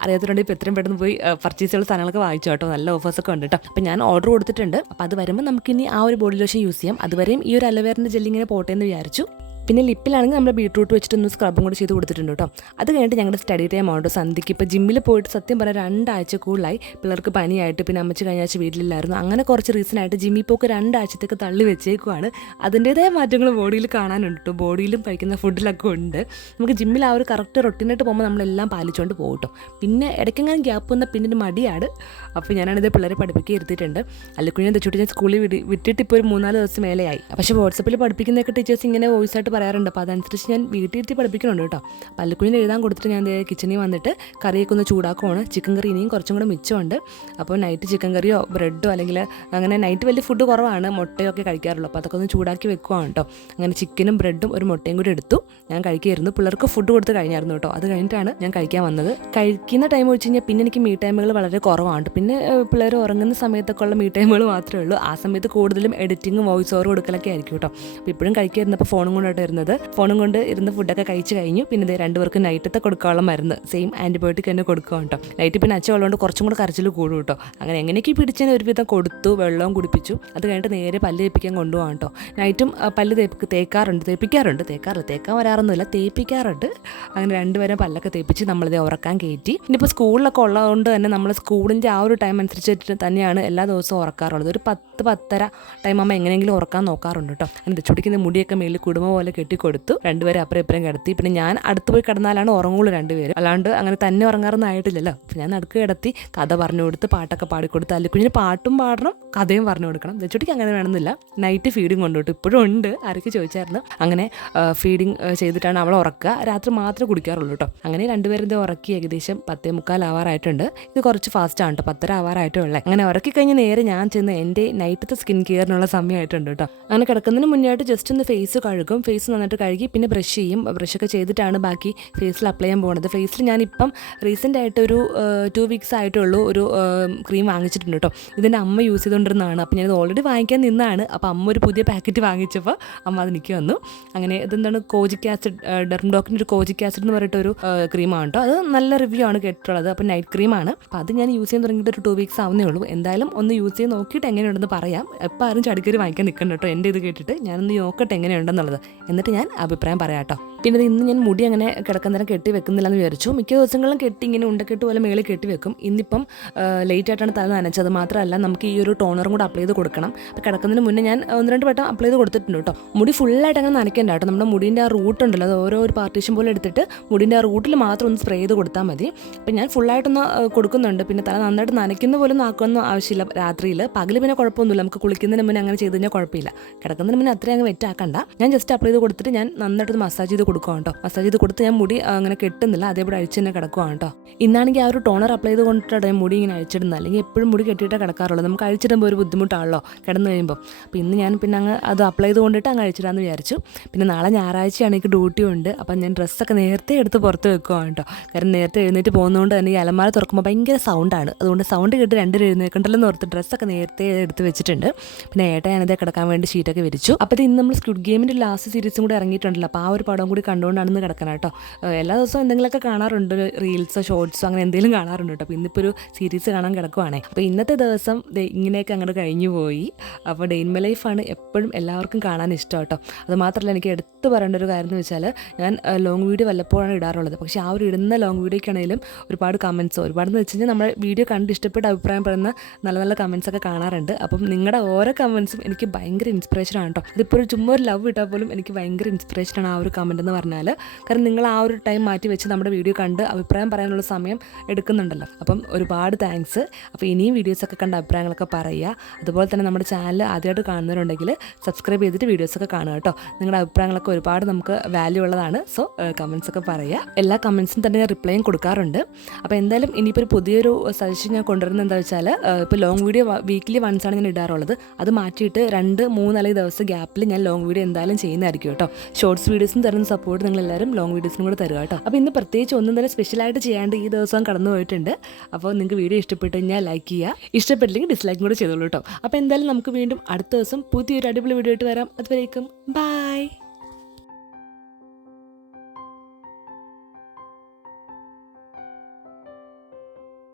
അറിയാത്തതുകൊണ്ട് ഇപ്പോൾ എത്രയും പെട്ടെന്ന് പോയി പർച്ചേസ് ചെയ്യുന്ന സാധനങ്ങളൊക്കെ വാങ്ങിച്ചു കേട്ടോ. നല്ല ഓഫേഴ്സൊക്കെ ഉണ്ട് കേട്ടോ. അപ്പോൾ ഞാൻ ഓർഡർ കൊടുത്തിട്ടുണ്ട്. അപ്പോൾ അത് വരുമ്പോൾ നമുക്കിനി ആ ഒരു ബോഡി ലോഷൻ യൂസ് ചെയ്യാം. അതുവരെയും ഈ ഒരു അലോവേറിൻ്റെ ജെല്ലി ഇങ്ങനെ പോട്ടെ എന്ന് വിചാരിച്ചു. പിന്നെ ലിപ്പിലാണെങ്കിൽ നമ്മൾ ബീട്രൂട്ട് വെച്ചിട്ടൊന്ന് സ്ക്രബും കൂടി ചെയ്ത് കൊടുത്തിട്ടുണ്ട് കേട്ടോ. അത് കഴിഞ്ഞിട്ട് ഞങ്ങളുടെ സ്റ്റഡി ടൈം ആവുമ്പോൾ സന്ധ്യയ്ക്ക് ഇപ്പോൾ ജിമ്മിൽ പോയിട്ട് സത്യം പറഞ്ഞാൽ 2 ആഴ്ച കൂടുതലായി. പിള്ളേർക്ക് പനിയായിട്ട് പിന്നെ അമ്മച്ചി കഴിഞ്ഞ ആഴ്ച വീട്ടിലില്ലായിരുന്നു. അങ്ങനെ കുറച്ച് റീസണായിട്ട് ജിമ്മിൽ പോക്ക് 2 ആഴ്ചത്തേക്ക് തള്ളി വെച്ചേക്കുവാണ്. അതിൻ്റേതായ മാറ്റങ്ങൾ ബോഡിയിൽ കാണാനുണ്ട് കേട്ടോ. ബോഡിയിലും കഴിക്കുന്ന ഫുഡിലൊക്കെ ഉണ്ട്. നമുക്ക് ജിമ്മിൽ ആ ഒരു കറക്റ്റ് റൊട്ടീനായിട്ട് പോകുമ്പോൾ നമ്മളെല്ലാം പാലിച്ചുകൊണ്ട് പോകും കേട്ടോ. പിന്നെ ഇടയ്ക്കെങ്ങാനും ഗ്യാപ്പ് വന്നാൽ പിന്നെ ഒരു മടിയാണ്. അപ്പോൾ ഞാനാണിത് പിള്ളേരെ പഠിപ്പിക്കുക ഇരുത്തിയിട്ടുണ്ട്. അല്ലെങ്കിൽ തെച്ചുട്ടി ഞാൻ സ്കൂളിൽ വിട്ടിട്ട് ഇപ്പോൾ ഒരു 3-4 ദിവസം മേലെയായി. പക്ഷേ വാട്സപ്പിൽ പഠിപ്പിക്കുന്നതൊക്കെ ടീച്ചേഴ്സ് ഇങ്ങനെ വോയിസ് ആയിട്ട് പറയാറുണ്ട്. അപ്പോൾ അതനുസരിച്ച് ഞാൻ വീട്ടിൽ എത്തി പഠിപ്പിക്കുന്നുണ്ട് കേട്ടോ. പല്ലുക്കുഞ്ഞിന് എഴുതാൻ കൊടുത്തിട്ട് ഞാൻ കിച്ചണിൽ വന്നിട്ട് കറിയൊക്കെ ഒന്ന് ചൂടാക്കുവാണ്. ചിക്കൻ കറി ഇനിയും കുറച്ചും കൂടെ മിച്ചമുണ്ട്. അപ്പോൾ നൈറ്റ് ചിക്കൻ കറിയോ ബ്രെഡോ അല്ലെങ്കിൽ അങ്ങനെ നൈറ്റ് വലിയ ഫുഡ് കുറവാണ്, മുട്ടയൊക്കെ കഴിക്കാറുള്ളൂ. അപ്പോൾ അതൊക്കെ ഒന്ന് ചൂടാക്കി വെക്കുവാണ് കേട്ടോ. അങ്ങനെ ചിക്കനും ബ്രെഡും ഒരു മുട്ടയും കൂടി എടുത്തു. ഞാൻ കഴിക്കുകയായിരുന്നു. പിള്ളേർക്ക് ഫുഡ് കൊടുത്ത് കഴിഞ്ഞായിരുന്നു കേട്ടോ. അത് കഴിഞ്ഞിട്ടാണ് ഞാൻ കഴിക്കാൻ വന്നത്. കഴിക്കുന്ന ടൈം വെച്ച് കഴിഞ്ഞാൽ പിന്നെ എനിക്ക് മീ ടൈമുകൾ വളരെ കുറവാണ്. പിന്നെ പിള്ളേർ ഉറങ്ങുന്ന സമയത്തൊക്കെ ഉള്ള മീ ടൈമുകൾ മാത്രമേ ഉള്ളൂ. ആ സമയത്ത് കൂടുതലും എഡിറ്റിങ്ങും വോയിസ് ഓവർ കൊടുക്കലൊക്കെ ആയിരിക്കും കേട്ടോ. അപ്പോൾ ഇപ്പോഴും കഴിക്കായിരുന്നപ്പോൾ ഫോണും കൊണ്ടായിട്ട് ഇരുന്നത്. ഫോണും കൊണ്ട് ഇരുന്ന് ഫുഡൊക്കെ കഴിച്ച് കഴിഞ്ഞു. പിന്നെ 2 പേർക്ക് നൈറ്റത്തെ കൊടുക്കാനുള്ള മരുന്ന് സെയിം ആൻറ്റിബയോട്ടിക് തന്നെ കൊടുക്കുക കേട്ടോ. നൈറ്റ് പിന്നെ അച്ഛൻ ഉള്ളതുകൊണ്ട് കുറച്ചും കൂടെ കരച്ചിൽ കൂടും കേട്ടോ. അങ്ങനെ എങ്ങനെയൊക്കെ പിടിച്ചതിന് ഒരുവിധം കൊടുത്തു, വെള്ളവും കുടിപ്പിച്ചു. അത് കഴിഞ്ഞിട്ട് നേരെ പല്ല് തേപ്പിക്കാൻ കൊണ്ടുപോകാം കേട്ടോ. നൈറ്റും പല്ല് തേക്കാൻ വരാറൊന്നുമില്ല, തേപ്പിക്കാറുണ്ട്. അങ്ങനെ 2 പേരും പല്ലൊക്കെ തേപ്പിച്ച് നമ്മളിത് ഉറക്കാൻ കയറ്റി. ഇനിയിപ്പോൾ സ്കൂളിലൊക്കെ ഉള്ളതുകൊണ്ട് തന്നെ നമ്മൾ സ്കൂളിൻ്റെ ആ ഒരു ടൈം അനുസരിച്ചിട്ട് തന്നെയാണ് എല്ലാ ദിവസവും ഉറക്കാറുള്ളത്. ഒരു 10-10:30 ടൈം ആകുമ്പോൾ എങ്ങനെയെങ്കിലും ഉറക്കാൻ നോക്കാറുണ്ട് കേട്ടോ. അങ്ങനെ ചുടിക്കുന്ന മുടിയൊക്കെ മേലിൽ കുടുംബം പോലെ കെട്ടിക്കൊടുത്തു. 2 പേരെ അപ്പുറം ഇപ്പുറം കിടത്തി. പിന്നെ ഞാൻ അടുത്ത് പോയി കിടന്നാലാണ് ഉറങ്ങുള്ളൂ 2 പേരും. അല്ലാണ്ട് അങ്ങനെ തന്നെ ഉറങ്ങാറൊന്നും ആയിട്ടില്ലല്ലോ. അപ്പോൾ ഞാൻ നടുക്ക് കിടത്തി കഥ പറഞ്ഞു കൊടുത്ത് പാട്ടൊക്കെ പാടിക്കൊടുത്ത്. അല്ലിക്കുഞ്ഞിന് പാട്ടും പാടണം, കഥയും പറഞ്ഞു കൊടുക്കണം. ചുട്ടിക്ക് അങ്ങനെ വേണമെന്നില്ല. നൈറ്റ് ഫീഡിങ് കൊണ്ടുപോയിട്ട് ഇപ്പോഴും ഉണ്ട്, ആരൊക്കെ ചോദിച്ചായിരുന്നു. അങ്ങനെ ഫീഡിങ് ചെയ്തിട്ടാണ് അവളെ ഉറക്കുക. രാത്രി മാത്രമേ കുടിക്കാറുള്ളൂ കേട്ടോ. അങ്ങനെ 2 പേരും ഇത് ഉറക്കി ഏകദേശം 10:45 ആവാറായിട്ടുണ്ട്. ഇത് കുറച്ച് ഫാസ്റ്റാണ് കേട്ടോ, 10:30 ആവാറായിട്ടേ ഉള്ളേ. അങ്ങനെ ഉറക്കി കഴിഞ്ഞ് നേരെ ഞാൻ ചെന്ന് എൻ്റെ നൈറ്റത്തെ സ്കിൻ കെയറിനുള്ള സമയമായിട്ടുണ്ട് കേട്ടോ. അങ്ങനെ കിടക്കുന്നതിന് മുന്നേ ആയിട്ട് ജസ്റ്റ് ഒന്ന് ഫേസ് ഫേസ് നന്നായിട്ട് കഴുകി പിന്നെ ബ്രഷ് ചെയ്യും. ബ്രഷൊക്കെ ചെയ്തിട്ടാണ് ബാക്കി ഫേസിൽ അപ്ലൈ ചെയ്യാൻ പോകുന്നത്. ഫേസിൽ ഞാനിപ്പം റീസെൻ്റ് ആയിട്ട് ഒരു 2 വീക്സ് ആയിട്ടുള്ളൂ ഒരു ക്രീം വാങ്ങിച്ചിട്ടുണ്ട് കേട്ടോ. ഇതിൻ്റെ അമ്മ യൂസ് ചെയ്തുകൊണ്ടിരുന്നതാണ്. അപ്പോൾ ഞാനത് ഓൾറെഡി വാങ്ങിക്കാൻ നിന്നതാണ്. അപ്പോൾ അമ്മ ഒരു പുതിയ പാക്കറ്റ് വാങ്ങിച്ചപ്പോൾ അമ്മ അത് എനിക്ക് വന്നു. അങ്ങനെ ഇതെന്താണ് കോജിക് ആസിഡ്, ഡെർമഡോക്കിൻ്റെ ഒരു കോജിക് ആസിഡ് എന്ന് പറഞ്ഞിട്ടൊരു ക്രീമാണ് കേട്ടോ. അത് നല്ല റിവ്യൂ ആണ് കേട്ടിട്ടുള്ളത്. അപ്പോൾ നൈറ്റ് ക്രീമാണ്. അപ്പോൾ അത് ഞാൻ യൂസ് ചെയ്യാൻ തുടങ്ങിയിട്ട് ഒരു 2 വീക്സ് ആവുന്നേ ഉള്ളൂ. എന്തായാലും ഒന്ന് യൂസ് ചെയ്ത് നോക്കിയിട്ട് എങ്ങനെയുണ്ടെന്ന് പറയാം. എപ്പോൾ ആരും ചടിക്കരി വാങ്ങിക്കാൻ നിൽക്കണ്ട കേട്ടോ. എൻ്റെ ഇത് കേട്ടിട്ട് ഞാനൊന്ന് നോക്കട്ടെ എങ്ങനെയുണ്ടെന്നുള്ളത്, എന്നിട്ട് ഞാൻ അഭിപ്രായം പറയാം കേട്ടോ. പിന്നെ ഇന്ന് ഞാൻ മുടി അങ്ങനെ കിടക്കാൻ നേരം കെട്ടി വെക്കുന്നില്ല എന്ന് വിചാരിച്ചു. മിക്ക ദിവസങ്ങളും കെട്ടി ഇങ്ങനെ ഉണ്ടക്കെട്ട് പോലെ മേളിൽ കെട്ടി വെക്കും. ഇന്നിപ്പം ലേറ്റ് ആയിട്ടാണ് തല നനച്ചത്. മാത്രമല്ല നമുക്ക് ഈ ഒരു ടോണറും കൂടെ അപ്ലൈ ചെയ്ത് കൊടുക്കണം. അപ്പോൾ കിടക്കുന്നതിന് മുന്നേ ഞാൻ 1-2 വട്ടം അപ്ലൈ ചെയ്ത് കൊടുത്തിട്ടുണ്ട് കേട്ടോ. മുടി ഫുള്ളായിട്ട് അങ്ങനെ നനയ്ക്കേണ്ട കേട്ടോ. നമ്മുടെ മുടീൻ്റെ ആ റൂട്ട് ഉണ്ടല്ലോ, അത് ഓരോ ഒരു പാർട്ടീഷൻ പോലെ എടുത്തിട്ട് മുടീൻ്റെ ആ റൂട്ടിൽ മാത്രം ഒന്ന് സ്പ്രേ ചെയ്ത് കൊടുത്താൽ മതി. അപ്പം ഞാൻ ഫുള്ളായിട്ടൊന്ന് കൊടുക്കുന്നുണ്ട്. പിന്നെ തല നന്നായിട്ട് നനയ്ക്കുന്ന പോലെ ഒന്നും ആക്കുമെന്നും ആവശ്യമില്ല രാത്രിയിൽ. പകൽ പിന്നെ കുഴപ്പമൊന്നുമില്ല, നമുക്ക് കുളിക്കുന്നതിന് മുന്നേ അങ്ങനെ ചെയ്ത് കഴിഞ്ഞാൽ കുഴപ്പമില്ല. കിടക്കുന്നതിന് മുന്നേ അത്രയും അങ്ങ് വെറ്റാക്കണ്ട. ഞാൻ ജസ്റ്റ് അപ്ലൈ ചെയ്ത് കൊടുത്തിട്ട് ഞാൻ നന്നായിട്ട് മസാജ് ചെയ്ത് കൊടുക്കുക കേട്ടോ. മസാജ് ചെയ്ത് കൊടുത്ത് ഞാൻ മുടി അങ്ങനെ കെട്ടുന്നില്ല, അതേപോലെ അഴിച്ച് തന്നെ കിടക്കുകയാണ് കേട്ടോ. ഇന്നാണെങ്കിൽ ആ ഒരു ടോണർ അപ്ലൈ ചെയ്ത് കൊണ്ടിട്ടാണ് മുടി ഇങ്ങനെ അഴിച്ചിടുന്നത്. അല്ലെങ്കിൽ എപ്പോഴും മുടി കെട്ടിയിട്ടേ കിടക്കാറുള്ളൂ. നമുക്ക് അഴിച്ചിടുമ്പോൾ ഒരു ബുദ്ധിമുട്ടാണല്ലോ കിടന്നു കഴിയുമ്പോൾ. അപ്പോൾ ഇന്ന് ഞാൻ പിന്നെ അങ്ങ് അത് അപ്ലൈ ചെയ്ത് കൊണ്ടിട്ട് അങ്ങ് അഴിച്ചിടാമെന്ന് വിചാരിച്ചു. പിന്നെ നാളെ ഞായറാഴ്ചയാണ് എനിക്ക് ഡ്യൂട്ടി ഉണ്ട്. അപ്പം ഞാൻ ഡ്രസ്സൊക്കെ നേരത്തെ എടുത്ത് പുറത്ത് വെക്കുകയാണ് കേട്ടോ. കാരണം നേരത്തെ എഴുന്നേറ്റ് പോകുന്നതുകൊണ്ട് തന്നെ ഈ അലമാര തുറക്കുമ്പോൾ ഭയങ്കര സൗണ്ടാണ്. അതുകൊണ്ട് സൗണ്ട് കേട്ട് 2 എഴുന്നേൽക്കണ്ടല്ലോ എന്ന് ഓർത്ത് ഡ്രസ്സൊക്കെ നേരത്തെ എടുത്ത് വെച്ചിട്ടുണ്ട്. പിന്നെ ഞാനത് കിടക്കാൻ വേണ്ടി ഷീറ്റൊക്കെ വിരിച്ചു. അപ്പോൾ ഇന്ന് നമ്മൾ സ്ക്വിഡ് ഗെയിമിൻ്റെ ലാസ്റ്റ് സീരീസും കൂടി ഇറങ്ങിയിട്ടുണ്ടല്ലോ. അപ്പോൾ ആ ഒരു പടം കൂടി കണ്ടുകൊണ്ടാണ് ഇന്ന് കിടക്കണം കേട്ടോ. എല്ലാ ദിവസവും എന്തെങ്കിലുമൊക്കെ കാണാറുണ്ട്, റീൽസോ ഷോർട്സോ അങ്ങനെ എന്തെങ്കിലും കാണാറുണ്ട് കേട്ടോ. അപ്പോൾ ഇന്നിപ്പോൾ ഒരു സീരീസ് കാണാൻ കിടക്കുവാണേ. അപ്പോൾ ഇന്നത്തെ ദിവസം ഇങ്ങനെയൊക്കെ അങ്ങോട്ട് കഴിഞ്ഞു പോയി. അപ്പോൾ ഡേ ഇൻ മൈ ലൈഫാണ് എപ്പോഴും എല്ലാവർക്കും കാണാൻ ഇഷ്ടം കേട്ടോ. അത് മാത്രമല്ല എനിക്ക് എടുത്ത് പറയേണ്ട ഒരു കാര്യം എന്ന് വെച്ചാൽ ഞാൻ ലോങ് വീഡിയോ വല്ലപ്പോഴാണ് ഇടാറുള്ളത്. പക്ഷേ ആ ഒരു ഇടുന്ന ലോങ് വീഡിയോയ്ക്കാണെങ്കിലും ഒരുപാട് കമൻസോ ഒരുപാടെന്ന് വെച്ച് കഴിഞ്ഞാൽ നമ്മുടെ വീഡിയോ കണ്ട് ഇഷ്ടപ്പെട്ട അഭിപ്രായം പറയുന്ന നല്ല നല്ല കമൻസൊക്കെ കാണാറുണ്ട്. അപ്പം നിങ്ങളുടെ ഓരോ കമൻസും എനിക്ക് ഭയങ്കര ഇൻസ്പിറേഷനാണ് കേട്ടോ. ഇതിപ്പോൾ ചുമ്മാ ഒരു ലവ് ഇട്ടാൽ പോലും എനിക്ക് ഭയങ്കര ഇൻസ്പിറേഷനാണ് ആ ഒരു കമൻറ്റ് എന്ന് പറഞ്ഞാൽ. കാരണം നിങ്ങൾ ആ ഒരു ടൈം മാറ്റി വെച്ച് നമ്മുടെ വീഡിയോ കണ്ട് അഭിപ്രായം പറയാനുള്ള സമയം എടുക്കുന്നുണ്ടല്ലോ. അപ്പം ഒരുപാട് താങ്ക്സ്. അപ്പോൾ ഇനിയും വീഡിയോസൊക്കെ കണ്ട അഭിപ്രായങ്ങളൊക്കെ പറയുക. അതുപോലെ തന്നെ നമ്മുടെ ചാനൽ ആദ്യമായിട്ട് കാണുന്നവരുണ്ടെങ്കിൽ സബ്സ്ക്രൈബ് ചെയ്തിട്ട് വീഡിയോസൊക്കെ കാണുക കേട്ടോ. നിങ്ങളുടെ അഭിപ്രായങ്ങളൊക്കെ ഒരുപാട് നമുക്ക് വാല്യൂ ഉള്ളതാണ്. സോ കമൻസൊക്കെ പറയുക. എല്ലാ കമൻസും തന്നെ ഞാൻ റിപ്ലൈയും കൊടുക്കാറുണ്ട്. അപ്പോൾ എന്തായാലും ഇനിയിപ്പോൾ ഒരു പുതിയൊരു സജഷൻ ഞാൻ കൊണ്ടുവരുന്നത് എന്താ വെച്ചാൽ, ഇപ്പോൾ ലോങ് വീഡിയോ വീക്കിലി വൺസാണ് ഞാൻ ഇടാറുള്ളത്. അത് മാറ്റിയിട്ട് 2-3 ദിവസം ഗ്യാപ്പിൽ ഞാൻ ലോങ് വീഡിയോ എന്തായാലും ചെയ്യുന്നതായിരിക്കും കേട്ടോ. ഷോർട്സ് വീഡിയോസും തരുന്ന സപ്പോർട്ട് നിങ്ങളെല്ലാവരും ലോങ് വീഡിയോസിനും കൂടെ തരുക കേട്ടോ. അപ്പോൾ ഇന്ന് പ്രത്യേകിച്ച് ഒന്നും തന്നെ സ്പെഷ്യലായിട്ട് ചെയ്യാണ്ട് ഈ ദിവസം കടന്നു പോയിട്ടുണ്ട്. അപ്പോൾ നിങ്ങൾക്ക് വീഡിയോ ഇഷ്ടപ്പെട്ട് കഴിഞ്ഞാൽ ലൈക്ക് ചെയ്യുക, ഇഷ്ടപ്പെട്ടില്ലെങ്കിൽ ഡിസ്ലൈക്കും കൂടെ ചെയ്തോളൂ കേട്ടോ. അപ്പോൾ എന്തായാലും നമുക്ക് വീണ്ടും അടുത്ത ദിവസം പുതിയൊരു അടിപൊളി വീഡിയോ ആയിട്ട് വരാം. അതുവരേക്കും ബൈ.